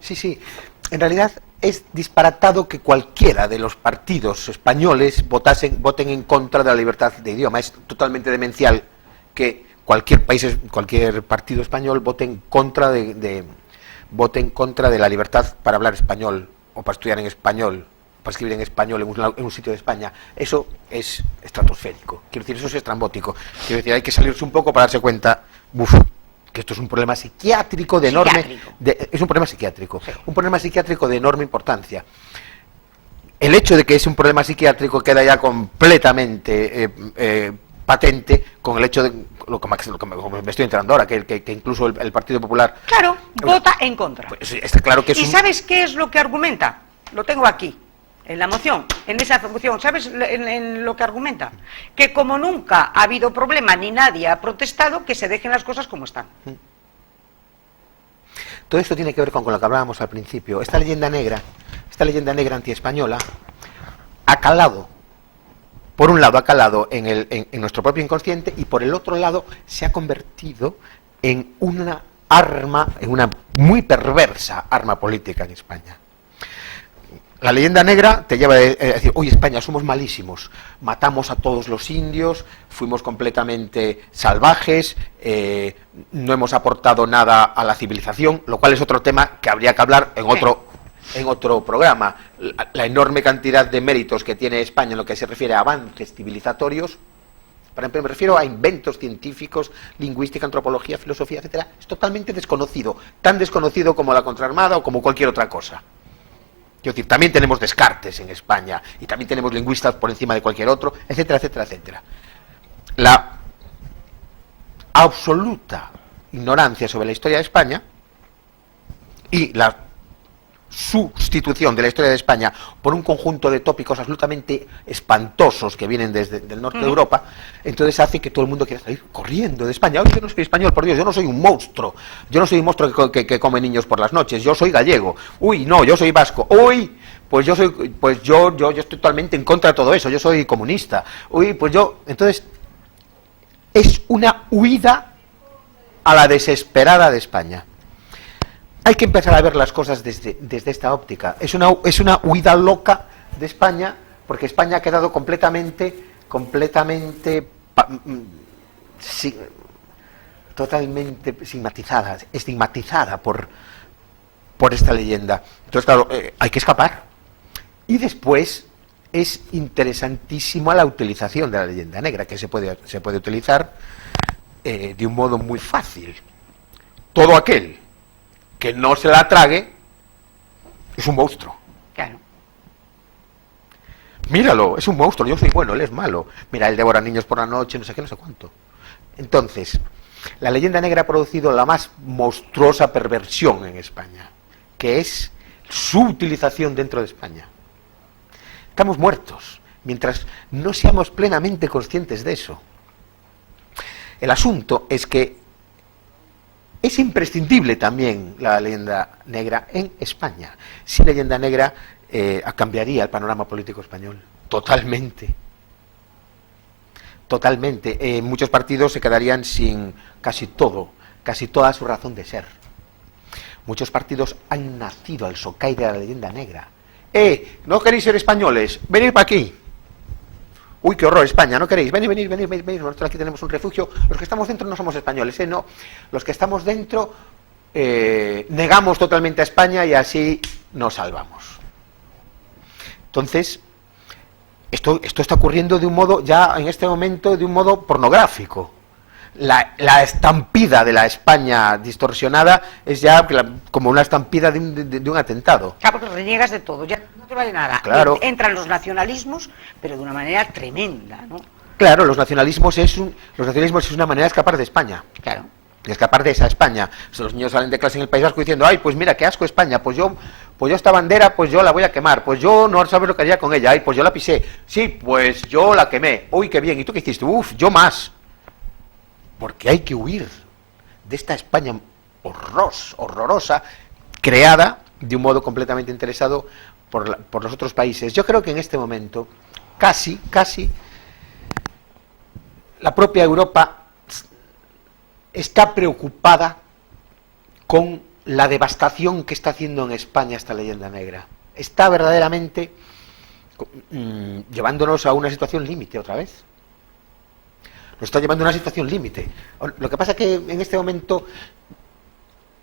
Sí, sí. En realidad es disparatado que cualquiera de los partidos españoles voten en contra de la libertad de idioma. Es totalmente demencial que cualquier partido español vote en contra de la libertad para hablar español, o para estudiar en español, para escribir en español en un sitio de España. Eso es estratosférico. Quiero decir, eso es estrambótico. Quiero decir, hay que salirse un poco para darse cuenta, que esto es un problema psiquiátrico de enorme... es un problema psiquiátrico. Sí. Un problema psiquiátrico de enorme importancia. El hecho de que es un problema psiquiátrico queda ya completamente patente con el hecho de lo que me estoy enterando ahora, que incluso el Partido Popular... Claro, vota en contra. Pues está claro que es ¿Y sabes qué es lo que argumenta? Lo tengo aquí, en la moción, en esa moción. ¿Sabes en lo que argumenta? Que como nunca ha habido problema ni nadie ha protestado, que se dejen las cosas como están. Todo esto tiene que ver con lo que hablábamos al principio. Esta leyenda negra antiespañola ha calado. Por un lado ha calado en nuestro propio inconsciente, y por el otro lado se ha convertido en una muy perversa arma política en España. La leyenda negra te lleva a decir, oye, España, somos malísimos, matamos a todos los indios, fuimos completamente salvajes, no hemos aportado nada a la civilización, lo cual es otro tema que habría que hablar en otro programa. La enorme cantidad de méritos que tiene España en lo que se refiere a avances civilizatorios, por ejemplo, me refiero a inventos científicos, lingüística, antropología, filosofía, etcétera, es totalmente desconocido, tan desconocido como la contraarmada o como cualquier otra cosa. Quiero decir, también tenemos Descartes en España, y también tenemos lingüistas por encima de cualquier otro, etcétera, etcétera, etcétera. La absoluta ignorancia sobre la historia de España y la sustitución de la historia de España por un conjunto de tópicos absolutamente espantosos que vienen desde el norte de Europa, entonces hace que todo el mundo quiera salir corriendo de España. Oye, yo no soy español, por Dios, yo no soy un monstruo, yo no soy un monstruo que come niños por las noches, yo soy gallego, uy, no, yo soy vasco, uy, pues yo estoy totalmente en contra de todo eso, yo soy comunista, uy, pues yo... Entonces, es una huida a la desesperada de España. Hay que empezar a ver las cosas desde esta óptica. Es una huida loca de España, porque España ha quedado totalmente estigmatizada por esta leyenda. Entonces, claro, hay que escapar. Y después es interesantísima la utilización de la leyenda negra, que se puede utilizar de un modo muy fácil. Todo aquel que no se la trague es un monstruo. Claro. Míralo, es un monstruo, yo soy bueno, él es malo. Mira, él devora niños por la noche, no sé qué, no sé cuánto. Entonces, la leyenda negra ha producido la más monstruosa perversión en España, que es su utilización dentro de España. Estamos muertos, mientras no seamos plenamente conscientes de eso. El asunto es que es imprescindible también la leyenda negra en España. Sin leyenda negra cambiaría el panorama político español. Totalmente. Totalmente. Muchos partidos se quedarían sin casi toda su razón de ser. Muchos partidos han nacido al socaire de la leyenda negra. ¿No queréis ser españoles? Venid para aquí. Uy, qué horror, España, ¿no queréis? Venid, nosotros aquí tenemos un refugio. Los que estamos dentro no somos españoles, no. Los que estamos dentro negamos totalmente a España y así nos salvamos. Entonces, esto está ocurriendo de un modo, ya en este momento, de un modo pornográfico. La estampida de la España distorsionada es ya como una estampida de un atentado. Claro, porque reniegas de todo, ya no te vale nada. Claro. Entran los nacionalismos, pero de una manera tremenda, ¿no? Claro, los nacionalismos es una manera de escapar de España. Claro. De escapar de esa España. Si los niños salen de clase en el País Vasco diciendo, ay, pues mira, qué asco España, pues yo esta bandera, pues yo la voy a quemar, pues yo no sabes lo que haría con ella, ay, pues yo la pisé, sí, pues yo la quemé, uy, qué bien, ¿y tú qué hiciste? Uf, yo más. Porque hay que huir de esta España horrorosa, creada de un modo completamente interesado por los otros países. Yo creo que en este momento, casi, la propia Europa está preocupada con la devastación que está haciendo en España esta leyenda negra. Está verdaderamente llevándonos a una situación límite otra vez. Nos está llevando a una situación límite. Lo que pasa es que en este momento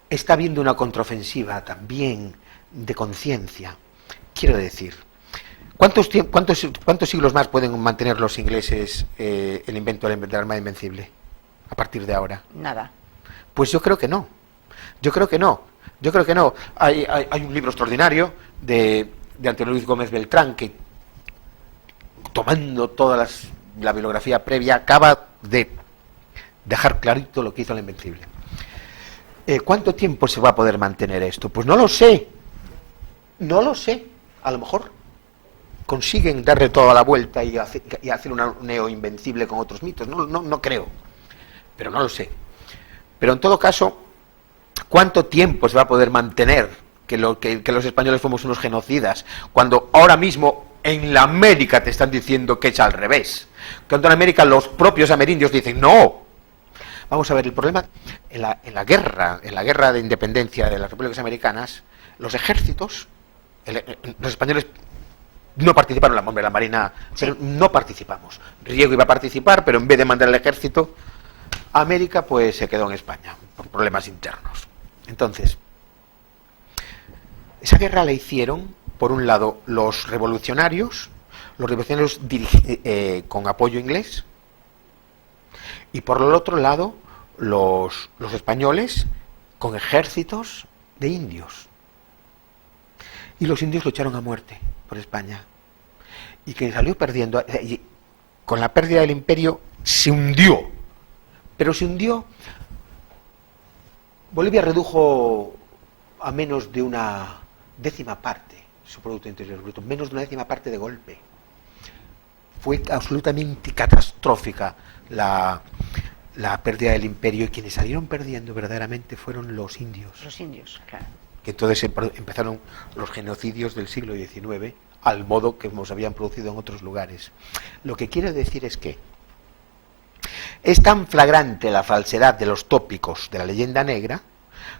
está habiendo una contraofensiva también de conciencia. Quiero decir, ¿cuántos siglos más pueden mantener los ingleses el invento del arma invencible? A partir de ahora. Nada. Pues yo creo que no. Hay un libro extraordinario de Antonio Luis Gómez Beltrán que, tomando toda la bibliografía previa, acaba de dejar clarito lo que hizo la Invencible. ¿Cuánto tiempo se va a poder mantener esto? Pues no lo sé. A lo mejor consiguen darle toda la vuelta y hacer una neo-invencible con otros mitos. No creo. Pero no lo sé. Pero en todo caso, ¿cuánto tiempo se va a poder mantener que los españoles fuimos unos genocidas, cuando ahora mismo en la América te están diciendo que es al revés? Cuando en América los propios amerindios dicen ¡no! Vamos a ver, el problema, en la guerra de independencia de las repúblicas americanas, los ejércitos, los españoles no participaron, la Marina, sí, pero no participamos. Riego iba a participar, pero en vez de mandar el ejército, América pues se quedó en España, por problemas internos. Entonces, esa guerra la hicieron, por un lado, los revolucionarios con apoyo inglés, y por el otro lado, los españoles con ejércitos de indios. Y los indios lucharon a muerte por España. Y quien salió perdiendo, con la pérdida del imperio, se hundió. Pero se hundió. Bolivia redujo a menos de una décima parte su Producto Interior Bruto, menos de una décima parte de golpe. Fue absolutamente catastrófica la pérdida del imperio, y quienes salieron perdiendo verdaderamente fueron los indios. Los indios, claro. Que entonces empezaron los genocidios del siglo XIX, al modo que nos habían producido en otros lugares. Lo que quiero decir es que es tan flagrante la falsedad de los tópicos de la leyenda negra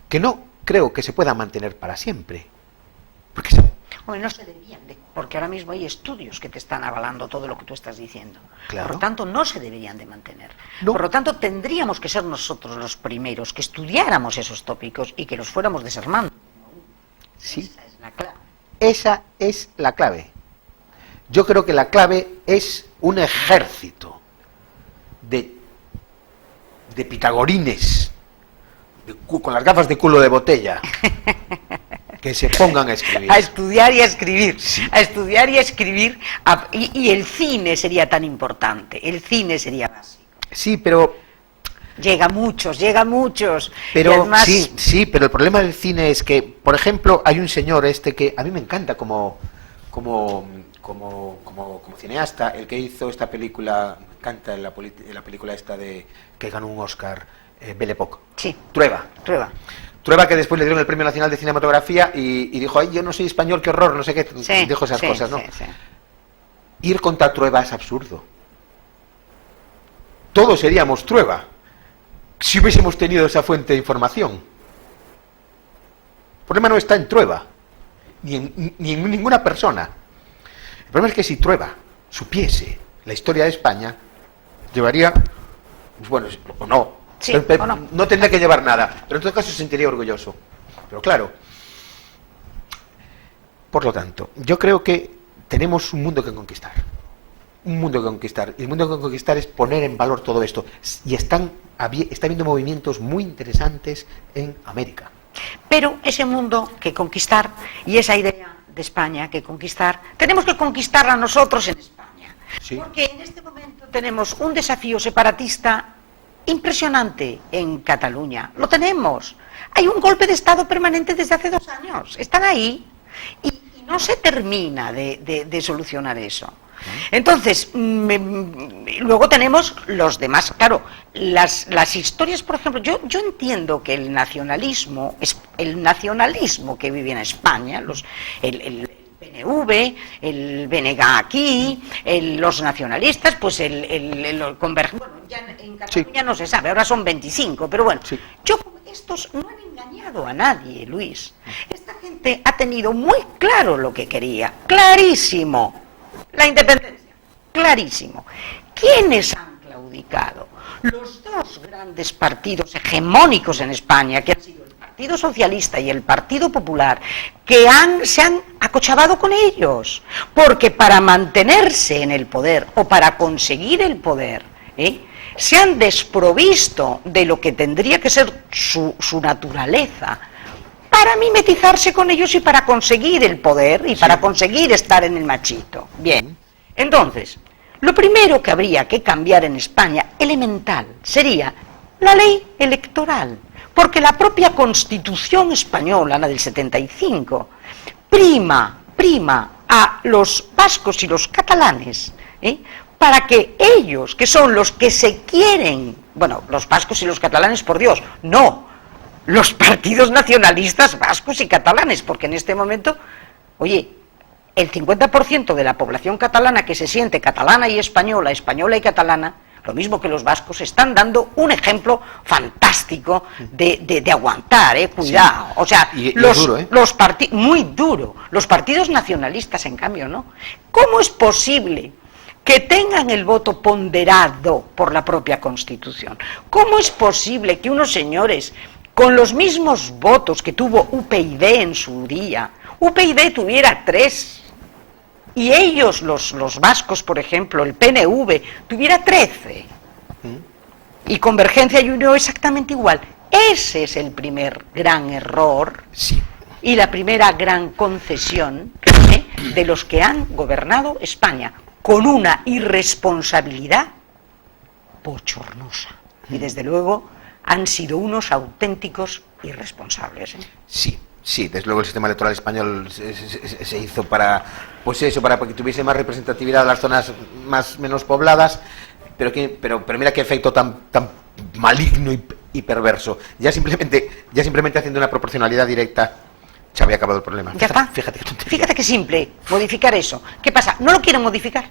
que no creo que se pueda mantener para siempre. Hombre, no se deberían, porque ahora mismo hay estudios que te están avalando todo lo que tú estás diciendo. Claro. Por lo tanto, no se deberían de mantener. No. Por lo tanto, tendríamos que ser nosotros los primeros que estudiáramos esos tópicos y que los fuéramos desarmando. Sí. Esa es la clave. Esa es la clave. Yo creo que la clave es un ejército de pitagorines con las gafas de culo de botella que se pongan a escribir. A estudiar y a escribir. Sí. A estudiar y a escribir. Y el cine sería tan importante. El cine sería básico. Sí, pero... Llega muchos. Pero y además... sí, pero el problema del cine es que, por ejemplo, hay un señor que a mí me encanta como cineasta, el que hizo esta película, me encanta la película esta que ganó un Oscar, Belle Époque. Sí. Trueba, que después le dieron el Premio Nacional de Cinematografía y dijo, ay, yo no soy español, qué horror, no sé qué, sí, dijo esas cosas, ¿no? Sí. Ir contra Trueba es absurdo. Todos seríamos Trueba si hubiésemos tenido esa fuente de información. El problema no está en Trueba, ni en ninguna persona. El problema es que si Trueba supiese la historia de España, llevaría, pues bueno, o no, Sí, pero ¿o no? no tendría que llevar nada, pero en todo caso se sentiría orgulloso. Pero claro, por lo tanto, yo creo que tenemos un mundo que conquistar. Un mundo que conquistar. Y el mundo que conquistar es poner en valor todo esto. Y está habiendo movimientos muy interesantes en América. Pero ese mundo que conquistar y esa idea de España que conquistar, tenemos que conquistarla nosotros en España. Sí. Porque en este momento tenemos un desafío separatista impresionante en Cataluña. Lo tenemos. Hay un golpe de Estado permanente desde hace 2 años. Están ahí y no se termina de solucionar eso. Entonces, luego tenemos los demás. Claro, las historias, por ejemplo, yo entiendo que el nacionalismo que vive en España, el PNV, el BNG aquí, los nacionalistas, pues bueno, ya en Cataluña no se sabe, ahora son 25, pero bueno, estos no han engañado a nadie, Luis. Esta gente ha tenido muy claro lo que quería, clarísimo. La independencia, clarísimo. ¿Quiénes han claudicado? Los 2 grandes partidos hegemónicos en España, que han sido el Partido Socialista y el Partido Popular, que se han acochavado con ellos, porque para mantenerse en el poder o para conseguir el poder, se han desprovisto de lo que tendría que ser su naturaleza, para mimetizarse con ellos y para conseguir el poder y para conseguir estar en el machito. Bien, entonces, lo primero que habría que cambiar en España, elemental, sería la ley electoral, porque la propia Constitución española, la del 75, prima a los vascos y los catalanes, para que ellos, que son los que se quieren, bueno, los vascos y los catalanes, por Dios, no, los partidos nacionalistas vascos y catalanes, porque en este momento, oye, el 50% de la población catalana que se siente catalana y española, española y catalana, lo mismo que los vascos, están dando un ejemplo fantástico de aguantar, cuidado. Sí. O sea, muy duro. Los partidos nacionalistas, en cambio, ¿no? ¿Cómo es posible que tengan el voto ponderado por la propia Constitución? ¿Cómo es posible que unos señores con los mismos votos que tuvo UPyD en su día, UPyD tuviera 3, y ellos, los vascos, por ejemplo, el PNV, tuviera 13, y Convergencia y Unión exactamente igual? Ese es el primer gran error, sí, y la primera gran concesión de los que han gobernado España, con una irresponsabilidad bochornosa, y desde luego han sido unos auténticos irresponsables. Sí, desde luego el sistema electoral español se hizo para que tuviese más representatividad en las zonas menos pobladas, pero mira qué efecto tan maligno y perverso. Ya simplemente haciendo una proporcionalidad directa se había acabado el problema. Ya está. Fíjate qué simple, modificar eso. ¿Qué pasa? No lo quieren modificar.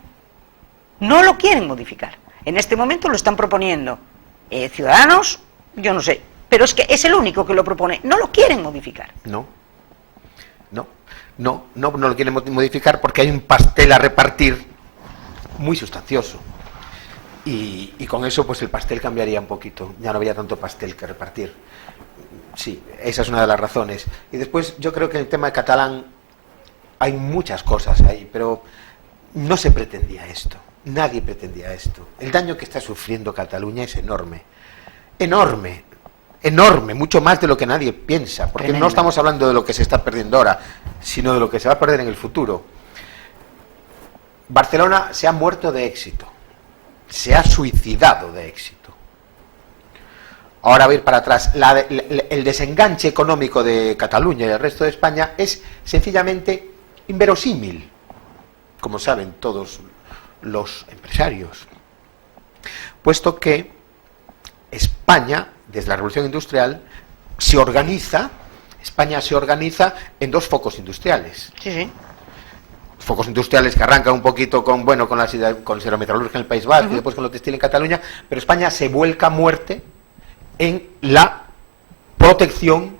En este momento lo están proponiendo Ciudadanos, yo no sé, pero es que es el único que lo propone. No lo quieren modificar. No lo quieren modificar porque hay un pastel a repartir muy sustancioso. Y con eso pues el pastel cambiaría un poquito. Ya no habría tanto pastel que repartir. Sí, esa es una de las razones. Y después yo creo que en el tema de catalán hay muchas cosas ahí, pero no se pretendía esto. Nadie pretendía esto. El daño que está sufriendo Cataluña es enorme. Enorme, mucho más de lo que nadie piensa, porque no estamos hablando de lo que se está perdiendo ahora, sino de lo que se va a perder en el futuro. Barcelona se ha muerto de éxito, se ha suicidado de éxito. Ahora va a ir para atrás. El desenganche económico de Cataluña y el resto de España es sencillamente inverosímil, como saben todos los empresarios, puesto que España, desde la Revolución Industrial, España se organiza en 2 focos industriales. Sí. Focos industriales que arrancan un poquito con la siderometalúrgica en el País Vasco y después con lo textil en Cataluña, pero España se vuelca a muerte en la protección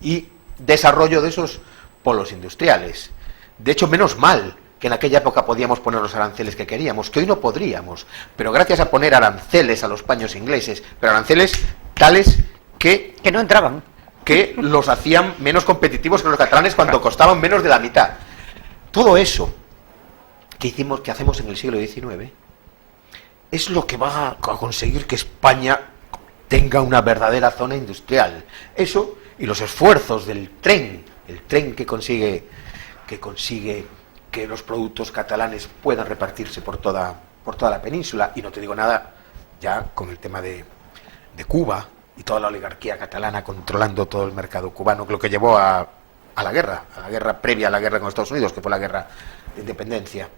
y desarrollo de esos polos industriales. De hecho, menos mal que en aquella época podíamos poner los aranceles que queríamos, que hoy no podríamos, pero gracias a poner aranceles a los paños ingleses, pero aranceles tales que no entraban, que los hacían menos competitivos que los catalanes cuando costaban menos de la mitad. Todo eso que hacemos en el siglo XIX es lo que va a conseguir que España tenga una verdadera zona industrial. Eso y los esfuerzos del tren, el tren que consigue que los productos catalanes puedan repartirse por toda la península, y no te digo nada ya con el tema de Cuba y toda la oligarquía catalana controlando todo el mercado cubano, lo que llevó a la guerra previa a la guerra con Estados Unidos, que fue la guerra de independencia.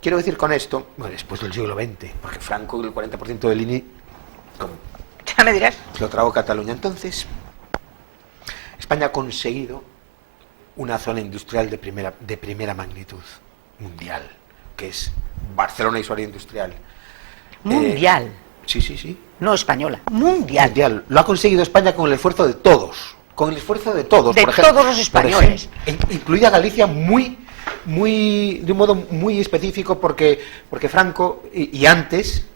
Quiero decir con esto, bueno, después del siglo XX, porque Franco, el 40% del INI, ya me dirás, lo tragó Cataluña. Entonces, España ha conseguido una zona industrial de primera magnitud mundial, que es Barcelona y su área industrial. Mundial. Sí. No española, mundial. Lo ha conseguido España con el esfuerzo de todos. Con el esfuerzo de todos. De por ejemplo, todos los españoles. Incluida Galicia, de un modo muy específico, porque Franco, y antes,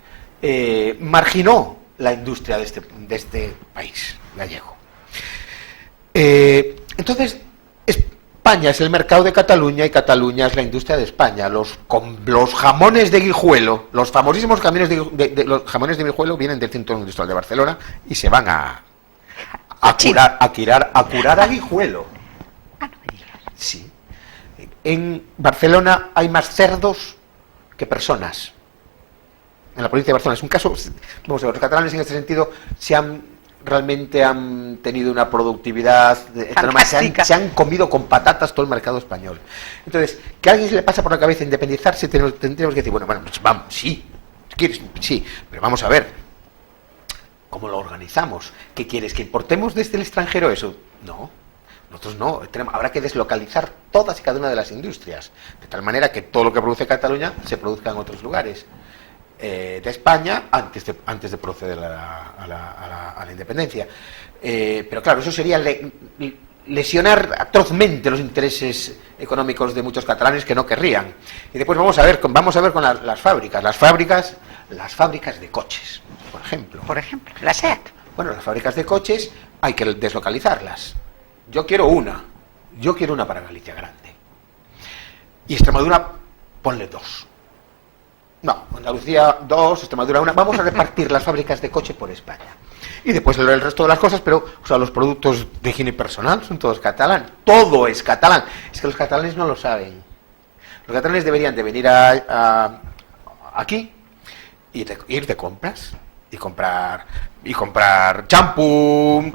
marginó la industria de este país gallego. Entonces, España es el mercado de Cataluña y Cataluña es la industria de España. Los jamones de Guijuelo, los famosísimos los jamones de Guijuelo vienen del Centro Industrial de Barcelona y se van a curar a Guijuelo. No me digas. Sí. En Barcelona hay más cerdos que personas. En la provincia de Barcelona es un caso. Vamos a ver, los catalanes en este sentido realmente han tenido una productividad se han comido con patatas todo el mercado español. Entonces, que a alguien se le pasa por la cabeza independizarse, tendríamos que decir, bueno, pues vamos, sí, ¿quieres? Sí, pero vamos a ver, ¿cómo lo organizamos? ¿Qué quieres? ¿Que importemos desde el extranjero eso? No, nosotros no, habrá que deslocalizar todas y cada una de las industrias, de tal manera que todo lo que produce Cataluña se produzca en otros lugares de España antes de proceder a la independencia. Pero claro, eso sería lesionar atrozmente los intereses económicos de muchos catalanes que no querrían. Y después vamos a ver con las fábricas de coches, por ejemplo. Por ejemplo, la SEAT. Bueno, las fábricas de coches hay que deslocalizarlas. Yo quiero una para Galicia grande. Y Extremadura, ponle 2. No, Andalucía 2, Extremadura 1. Vamos a repartir las fábricas de coche por España. Y después el resto de las cosas, pero los productos de higiene personal son todos catalán. Todo es catalán. Es que los catalanes no lo saben. Los catalanes deberían de venir aquí y ir de compras y comprar champú,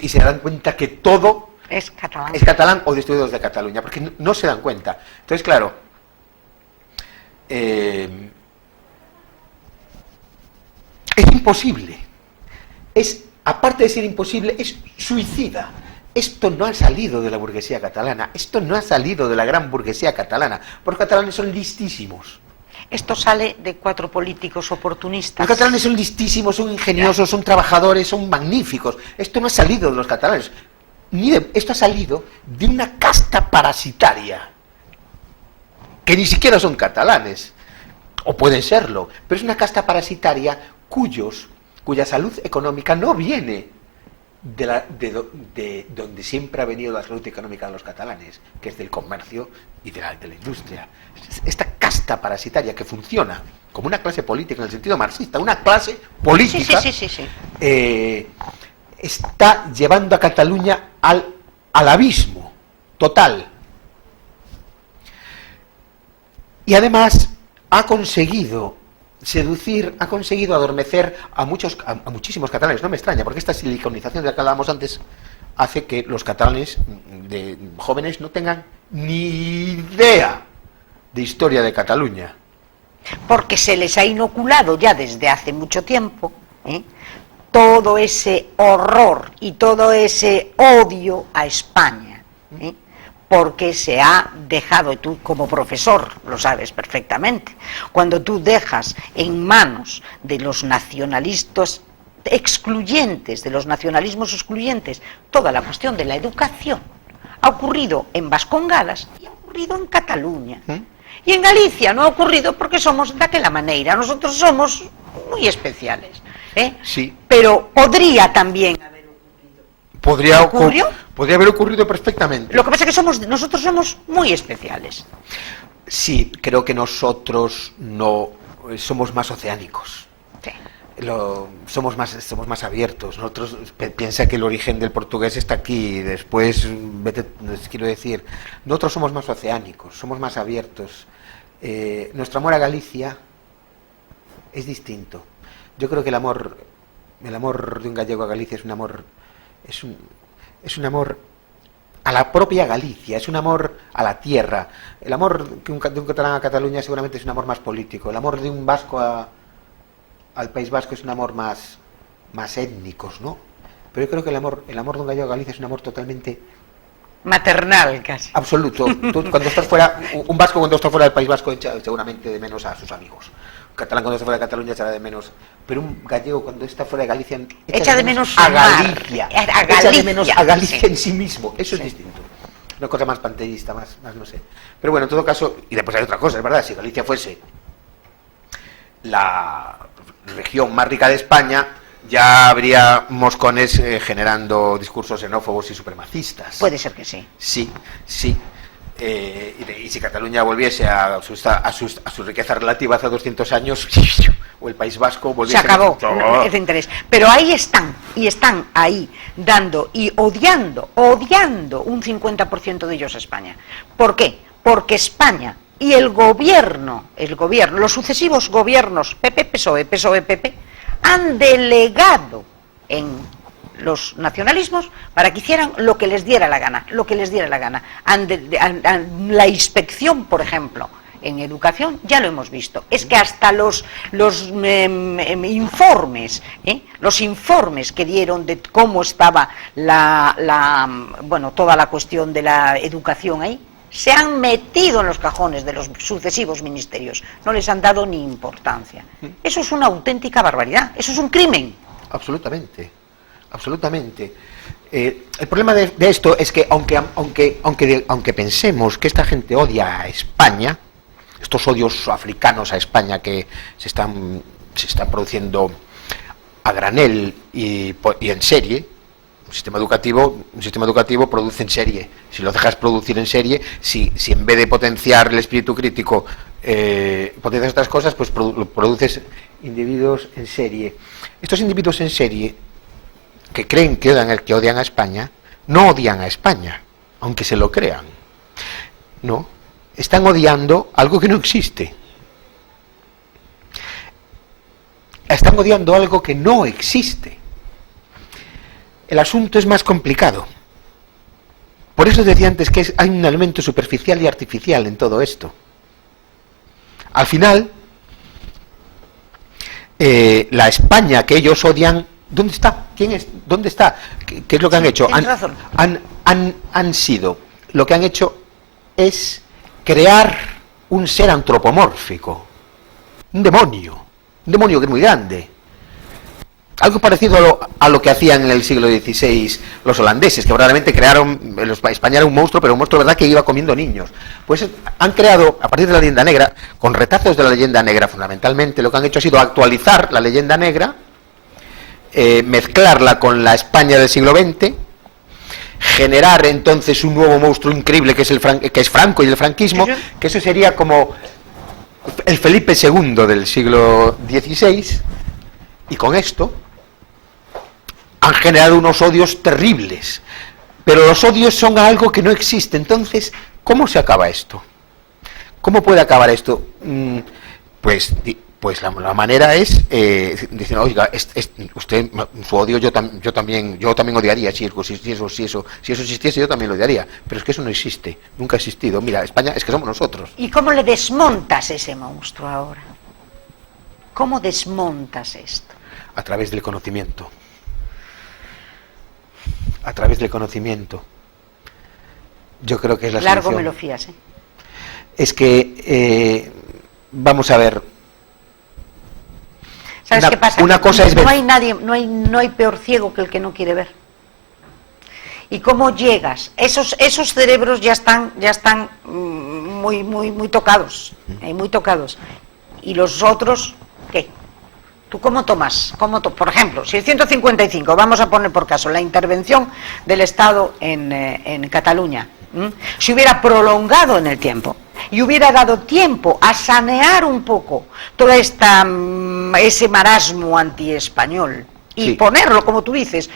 y se dan cuenta que todo es catalán o distribuidos de Cataluña, porque no se dan cuenta. Entonces, claro, es imposible. Aparte de ser imposible, es suicida. Esto no ha salido de la burguesía catalana, esto no ha salido de la gran burguesía catalana, porque los catalanes son listísimos. Esto sale de 4 políticos oportunistas. Los catalanes son listísimos, son ingeniosos, son trabajadores, son magníficos. Esto no ha salido de los catalanes. Esto ha salido de una casta parasitaria, que ni siquiera son catalanes, o pueden serlo, pero es una casta parasitaria cuya salud económica no viene de donde siempre ha venido la salud económica de los catalanes, que es del comercio y de la industria. Esta casta parasitaria que funciona como una clase política en el sentido marxista, una clase política, está llevando a Cataluña al abismo total. Y además ha conseguido adormecer a muchísimos catalanes. No me extraña, porque esta siliconización de la que hablábamos antes hace que los catalanes de jóvenes no tengan ni idea de historia de Cataluña. Porque se les ha inoculado ya desde hace mucho tiempo todo ese horror y todo ese odio a España. Porque se ha dejado, y tú como profesor lo sabes perfectamente, cuando tú dejas en manos de los nacionalistas excluyentes, de los nacionalismos excluyentes, toda la cuestión de la educación, ha ocurrido en Vascongadas y ha ocurrido en Cataluña. Y en Galicia no ha ocurrido porque somos de aquella manera, nosotros somos muy especiales. Sí. Pero podría también haber ocurrido. ¿Ocurrió? Podría haber ocurrido perfectamente. Lo que pasa es que nosotros somos muy especiales. Sí, creo que nosotros no somos más oceánicos. Sí. Somos más abiertos. Nosotros piensa que el origen del portugués está aquí. Después, quiero decir, nosotros somos más oceánicos, somos más abiertos. Nuestro amor a Galicia es distinto. Yo creo que el amor de un gallego a Galicia es un amor a la propia Galicia, es un amor a la tierra. El amor de un catalán a Cataluña seguramente es un amor más político. El amor de un vasco al País Vasco es un amor más étnicos, ¿no? Pero yo creo que el amor de un gallego a Galicia es un amor totalmente maternal, casi. Absoluto. Tú, cuando estás fuera, un vasco cuando está fuera del País Vasco echa seguramente de menos a sus amigos. Un catalán cuando está fuera de Cataluña echará de menos. Pero un gallego cuando está fuera de Galicia echa de menos a Galicia. Echa de menos a Galicia sí. En sí mismo. Eso es distinto. Una cosa más panteísta, más no sé. Pero bueno, en todo caso, y después hay otra cosa, es verdad, si Galicia fuese la región más rica de España, ya habría moscones generando discursos xenófobos y supremacistas. Puede ser que sí. Sí. Y si Cataluña volviese a su riqueza relativa hace 200 años, o el País Vasco volviese... Se acabó ese interés. Pero ahí están, y están ahí, dando y odiando un 50% de ellos a España. ¿Por qué? Porque España y el gobierno, los sucesivos gobiernos PP, PSOE, PSOE, PP, han delegado en los nacionalismos para que hicieran lo que les diera la gana, la inspección, por ejemplo, en educación, ya lo hemos visto, es que hasta los informes que dieron de cómo estaba toda la cuestión de la educación ahí, se han metido en los cajones de los sucesivos ministerios, no les han dado ni importancia. Eso es una auténtica barbaridad, eso es un crimen. Absolutamente. El problema de esto es que aunque pensemos que esta gente odia a España, estos odios africanos a España que se están produciendo a granel y en serie, un sistema educativo produce en serie. Si lo dejas producir en serie, si en vez de potenciar el espíritu crítico potencias otras cosas, pues produces individuos en serie. Estos individuos en serie que creen que odian a España, no odian a España, aunque se lo crean. No, están odiando algo que no existe. Están odiando algo que no existe. El asunto es más complicado. Por eso decía antes que hay un elemento superficial y artificial en todo esto. Al final, la España que ellos odian, ¿dónde está? ¿Quién es? ¿Dónde está? ¿Qué es lo que han hecho? Lo que han hecho es crear un ser antropomórfico, un demonio que es muy grande. Algo parecido a lo que hacían en el siglo XVI los holandeses, que verdaderamente crearon, España era un monstruo, pero un monstruo verdad que iba comiendo niños. Pues han creado, a partir de la leyenda negra, con retazos de la leyenda negra fundamentalmente, lo que han hecho ha sido actualizar la leyenda negra, mezclarla con la España del siglo XX, generar entonces un nuevo monstruo increíble que es Franco y el franquismo, que eso sería como el Felipe II del siglo XVI, y con esto han generado unos odios terribles, pero los odios son algo que no existe. Entonces, ¿cómo se acaba esto? ¿Cómo puede acabar esto? Pues la manera es diciendo, oiga, usted su odio yo también odiaría, si eso existiese yo también lo odiaría, pero es que eso no existe, nunca ha existido. Mira, España es que somos nosotros. ¿Y cómo le desmontas ese monstruo ahora? ¿Cómo desmontas esto? A través del conocimiento. A través del conocimiento. Yo creo que es la solución. Largo me lo fías, ¿eh? Es que vamos a ver. ¿Sabes qué pasa? Una cosa es ver. No hay peor ciego que el que no quiere ver. ¿Y cómo llegas? Esos cerebros ya están muy tocados, muy tocados. ¿Y los otros qué? ¿Tú cómo tomas? Por ejemplo, si el 155, vamos a poner por caso, la intervención del Estado en Cataluña, se hubiera prolongado en el tiempo y hubiera dado tiempo a sanear un poco todo ese marasmo antiespañol y sí. ponerlo, como tú dices,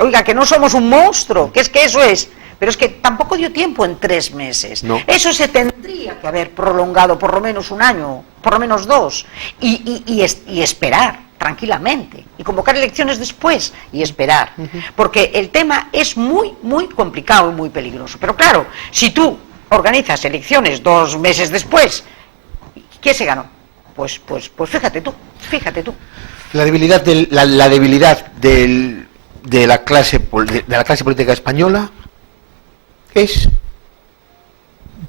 oiga, que no somos un monstruo, que es que eso es... Pero es que tampoco dio tiempo en 3 meses. No. Eso se tendría que haber prolongado por lo menos 1 año, por lo menos 2, y esperar tranquilamente, y convocar elecciones después y esperar. Porque el tema es muy, muy complicado y muy peligroso. Pero claro, si tú organizas elecciones 2 meses después, ¿qué se ganó? Pues fíjate tú. La debilidad de la clase política española es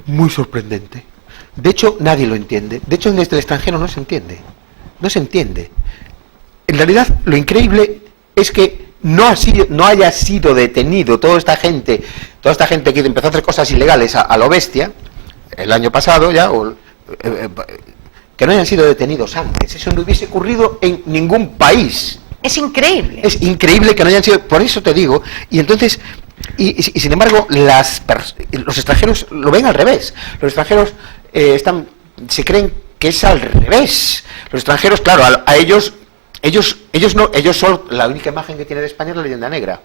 muy sorprendente. De hecho, nadie lo entiende. De hecho, desde el extranjero no se entiende. No se entiende. En realidad, lo increíble es que no haya sido detenido toda esta gente que empezó a hacer cosas ilegales a lo bestia, el año pasado ya, que no hayan sido detenidos antes. Eso no hubiese ocurrido en ningún país. Es increíble. Es increíble que no hayan sido, por eso te digo, y entonces, y sin embargo, los extranjeros lo ven al revés. Los extranjeros se creen que es al revés. Los extranjeros, claro, a ellos solo, la única imagen que tiene de España es la leyenda negra.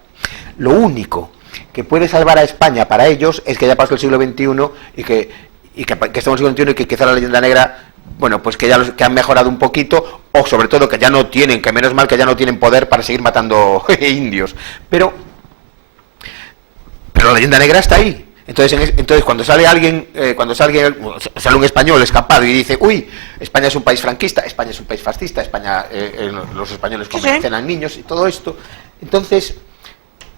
Lo único que puede salvar a España para ellos es que ya pasó el siglo XXI y que estamos en el siglo XXI y que quizá la leyenda negra, bueno, pues que han mejorado un poquito, o sobre todo que ya no tienen, que menos mal que ya no tienen poder para seguir matando indios. Pero la leyenda negra está ahí. Entonces cuando sale un español escapado y dice, uy, España es un país franquista, España es un país fascista, España, los españoles convencen a niños y todo esto, entonces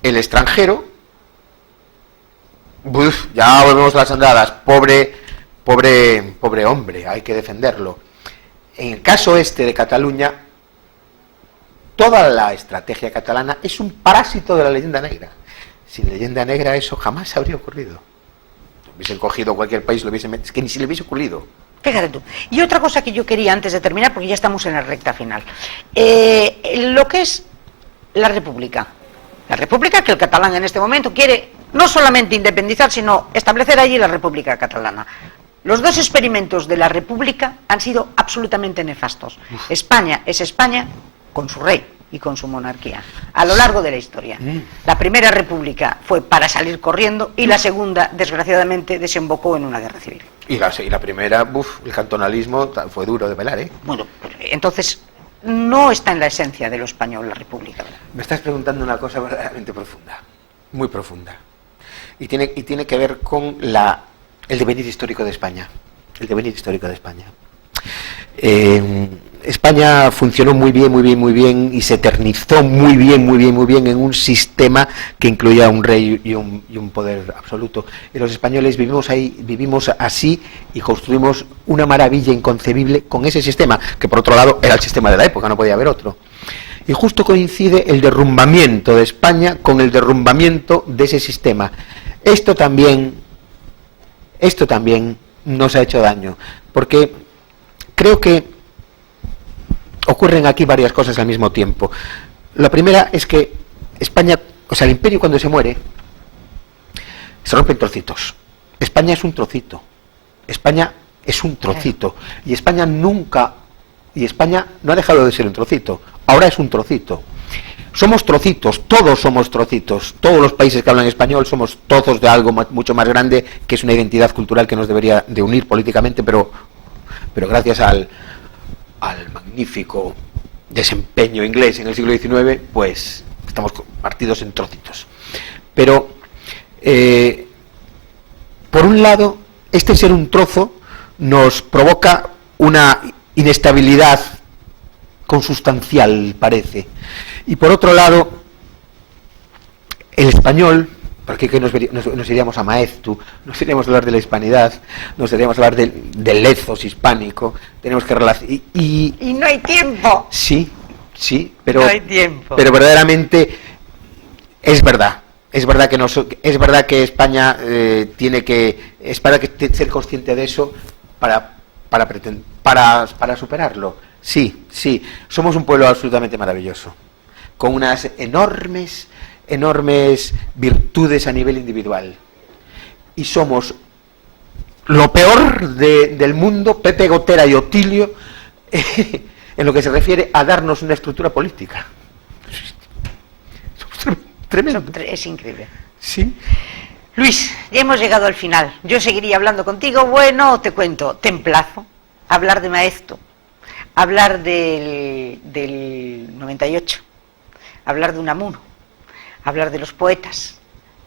el extranjero, ya volvemos a las andadas, pobre hombre, hay que defenderlo. En el caso de Cataluña, toda la estrategia catalana es un parásito de la leyenda negra. Sin leyenda negra eso jamás habría ocurrido. Hubiesen cogido cualquier país, es que ni si le hubiese ocurrido. Fíjate tú. Y otra cosa que yo quería antes de terminar, porque ya estamos en la recta final, lo que es la República. La República que el catalán en este momento quiere no solamente independizar, sino establecer allí la República Catalana. Los 2 experimentos de la República han sido absolutamente nefastos. España es España con su rey y con su monarquía, a lo largo de la historia. La primera república fue para salir corriendo y la segunda, desgraciadamente, desembocó en una guerra civil. Y la primera, el cantonalismo fue duro de velar, ¿eh? Bueno, entonces no está en la esencia de lo español la república, ¿verdad? Me estás preguntando una cosa verdaderamente profunda, muy profunda, y tiene que ver con el devenir histórico de España. El devenir histórico de España. España funcionó muy bien y se eternizó muy bien en un sistema que incluía un rey y un poder absoluto. Y los españoles vivimos así y construimos una maravilla inconcebible con ese sistema, que por otro lado era el sistema de la época, no podía haber otro. Y justo coincide el derrumbamiento de España con el derrumbamiento de ese sistema. Esto también nos ha hecho daño, porque creo que ocurren aquí varias cosas al mismo tiempo. La primera es que España, el imperio cuando se muere, se rompe en trocitos. España es un trocito. España es un trocito. Y España no ha dejado de ser un trocito. Ahora es un trocito. Somos trocitos, todos somos trocitos. Todos los países que hablan español somos trozos de algo mucho más grande, que es una identidad cultural que nos debería de unir políticamente, pero gracias al magnífico desempeño inglés en el siglo XIX, pues estamos partidos en trocitos. Pero, por un lado, ser un trozo nos provoca una inestabilidad consustancial, parece. Y por otro lado, el español, porque nos iríamos a Maeztu, nos iríamos a hablar de la hispanidad, nos iríamos a hablar del ethos hispánico, tenemos que relacionar... Y no hay tiempo. Sí, pero... No hay tiempo. Pero verdaderamente es verdad que España tiene que ser consciente de eso para superarlo. Sí, sí, somos un pueblo absolutamente maravilloso, con unas enormes virtudes a nivel individual. Y somos lo peor del mundo, Pepe Gotera y Otilio, en lo que se refiere a darnos una estructura política. Somos tremendo. Es increíble. Sí. Luis, ya hemos llegado al final. Yo seguiría hablando contigo. Bueno, te cuento, te emplazo a hablar de Maeztu, a hablar del 98, a hablar de Unamuno, a hablar de los poetas,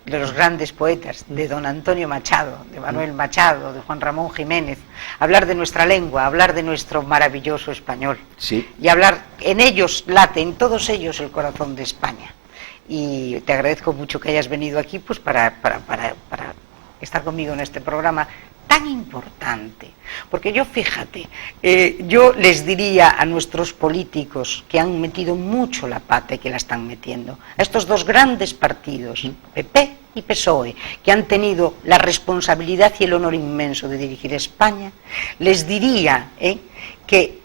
de los grandes poetas, de don Antonio Machado, de Manuel Machado, de Juan Ramón Jiménez, hablar de nuestra lengua, hablar de nuestro maravilloso español. Sí. Y hablar, en ellos late, en todos ellos, el corazón de España. Y te agradezco mucho que hayas venido aquí pues para estar conmigo en este programa tan importante, porque yo, fíjate, yo les diría a nuestros políticos que han metido mucho la pata y que la están metiendo, a estos dos grandes partidos, PP y PSOE, que han tenido la responsabilidad y el honor inmenso de dirigir España, les diría que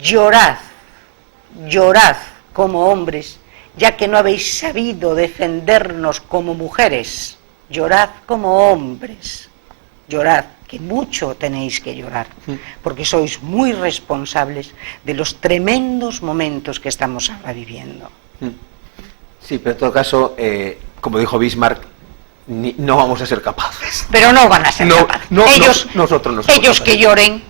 llorad como hombres, ya que no habéis sabido defendernos como mujeres, llorad como hombres. Llorad, que mucho tenéis que llorar, porque sois muy responsables de los tremendos momentos que estamos ahora viviendo. Sí, pero en todo caso, como dijo Bismarck, no vamos a ser capaces. Pero no van a ser capaces. Nosotros no somos ellos capaces. Que lloren,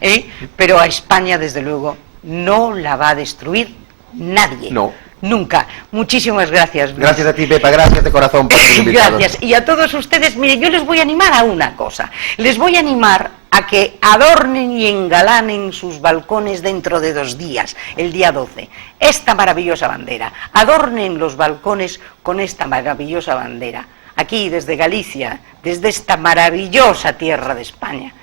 pero a España, desde luego, no la va a destruir nadie. No. Nunca. Muchísimas gracias, Luis. Gracias a ti, Pepa, gracias de corazón por haber invitado. Gracias. Y a todos ustedes, mire, yo les voy a animar a una cosa. Les voy a animar a que adornen y engalanen sus balcones dentro de 2 días, el día 12. Esta maravillosa bandera. Adornen los balcones con esta maravillosa bandera. Aquí, desde Galicia, desde esta maravillosa tierra de España.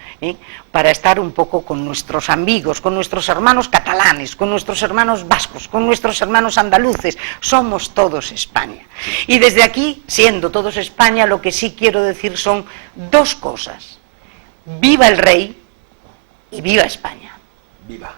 Para estar un poco con nuestros amigos, con nuestros hermanos catalanes, con nuestros hermanos vascos, con nuestros hermanos andaluces. Somos todos España. Y desde aquí, siendo todos España, lo que sí quiero decir son 2 cosas. Viva el rey y viva España. Viva.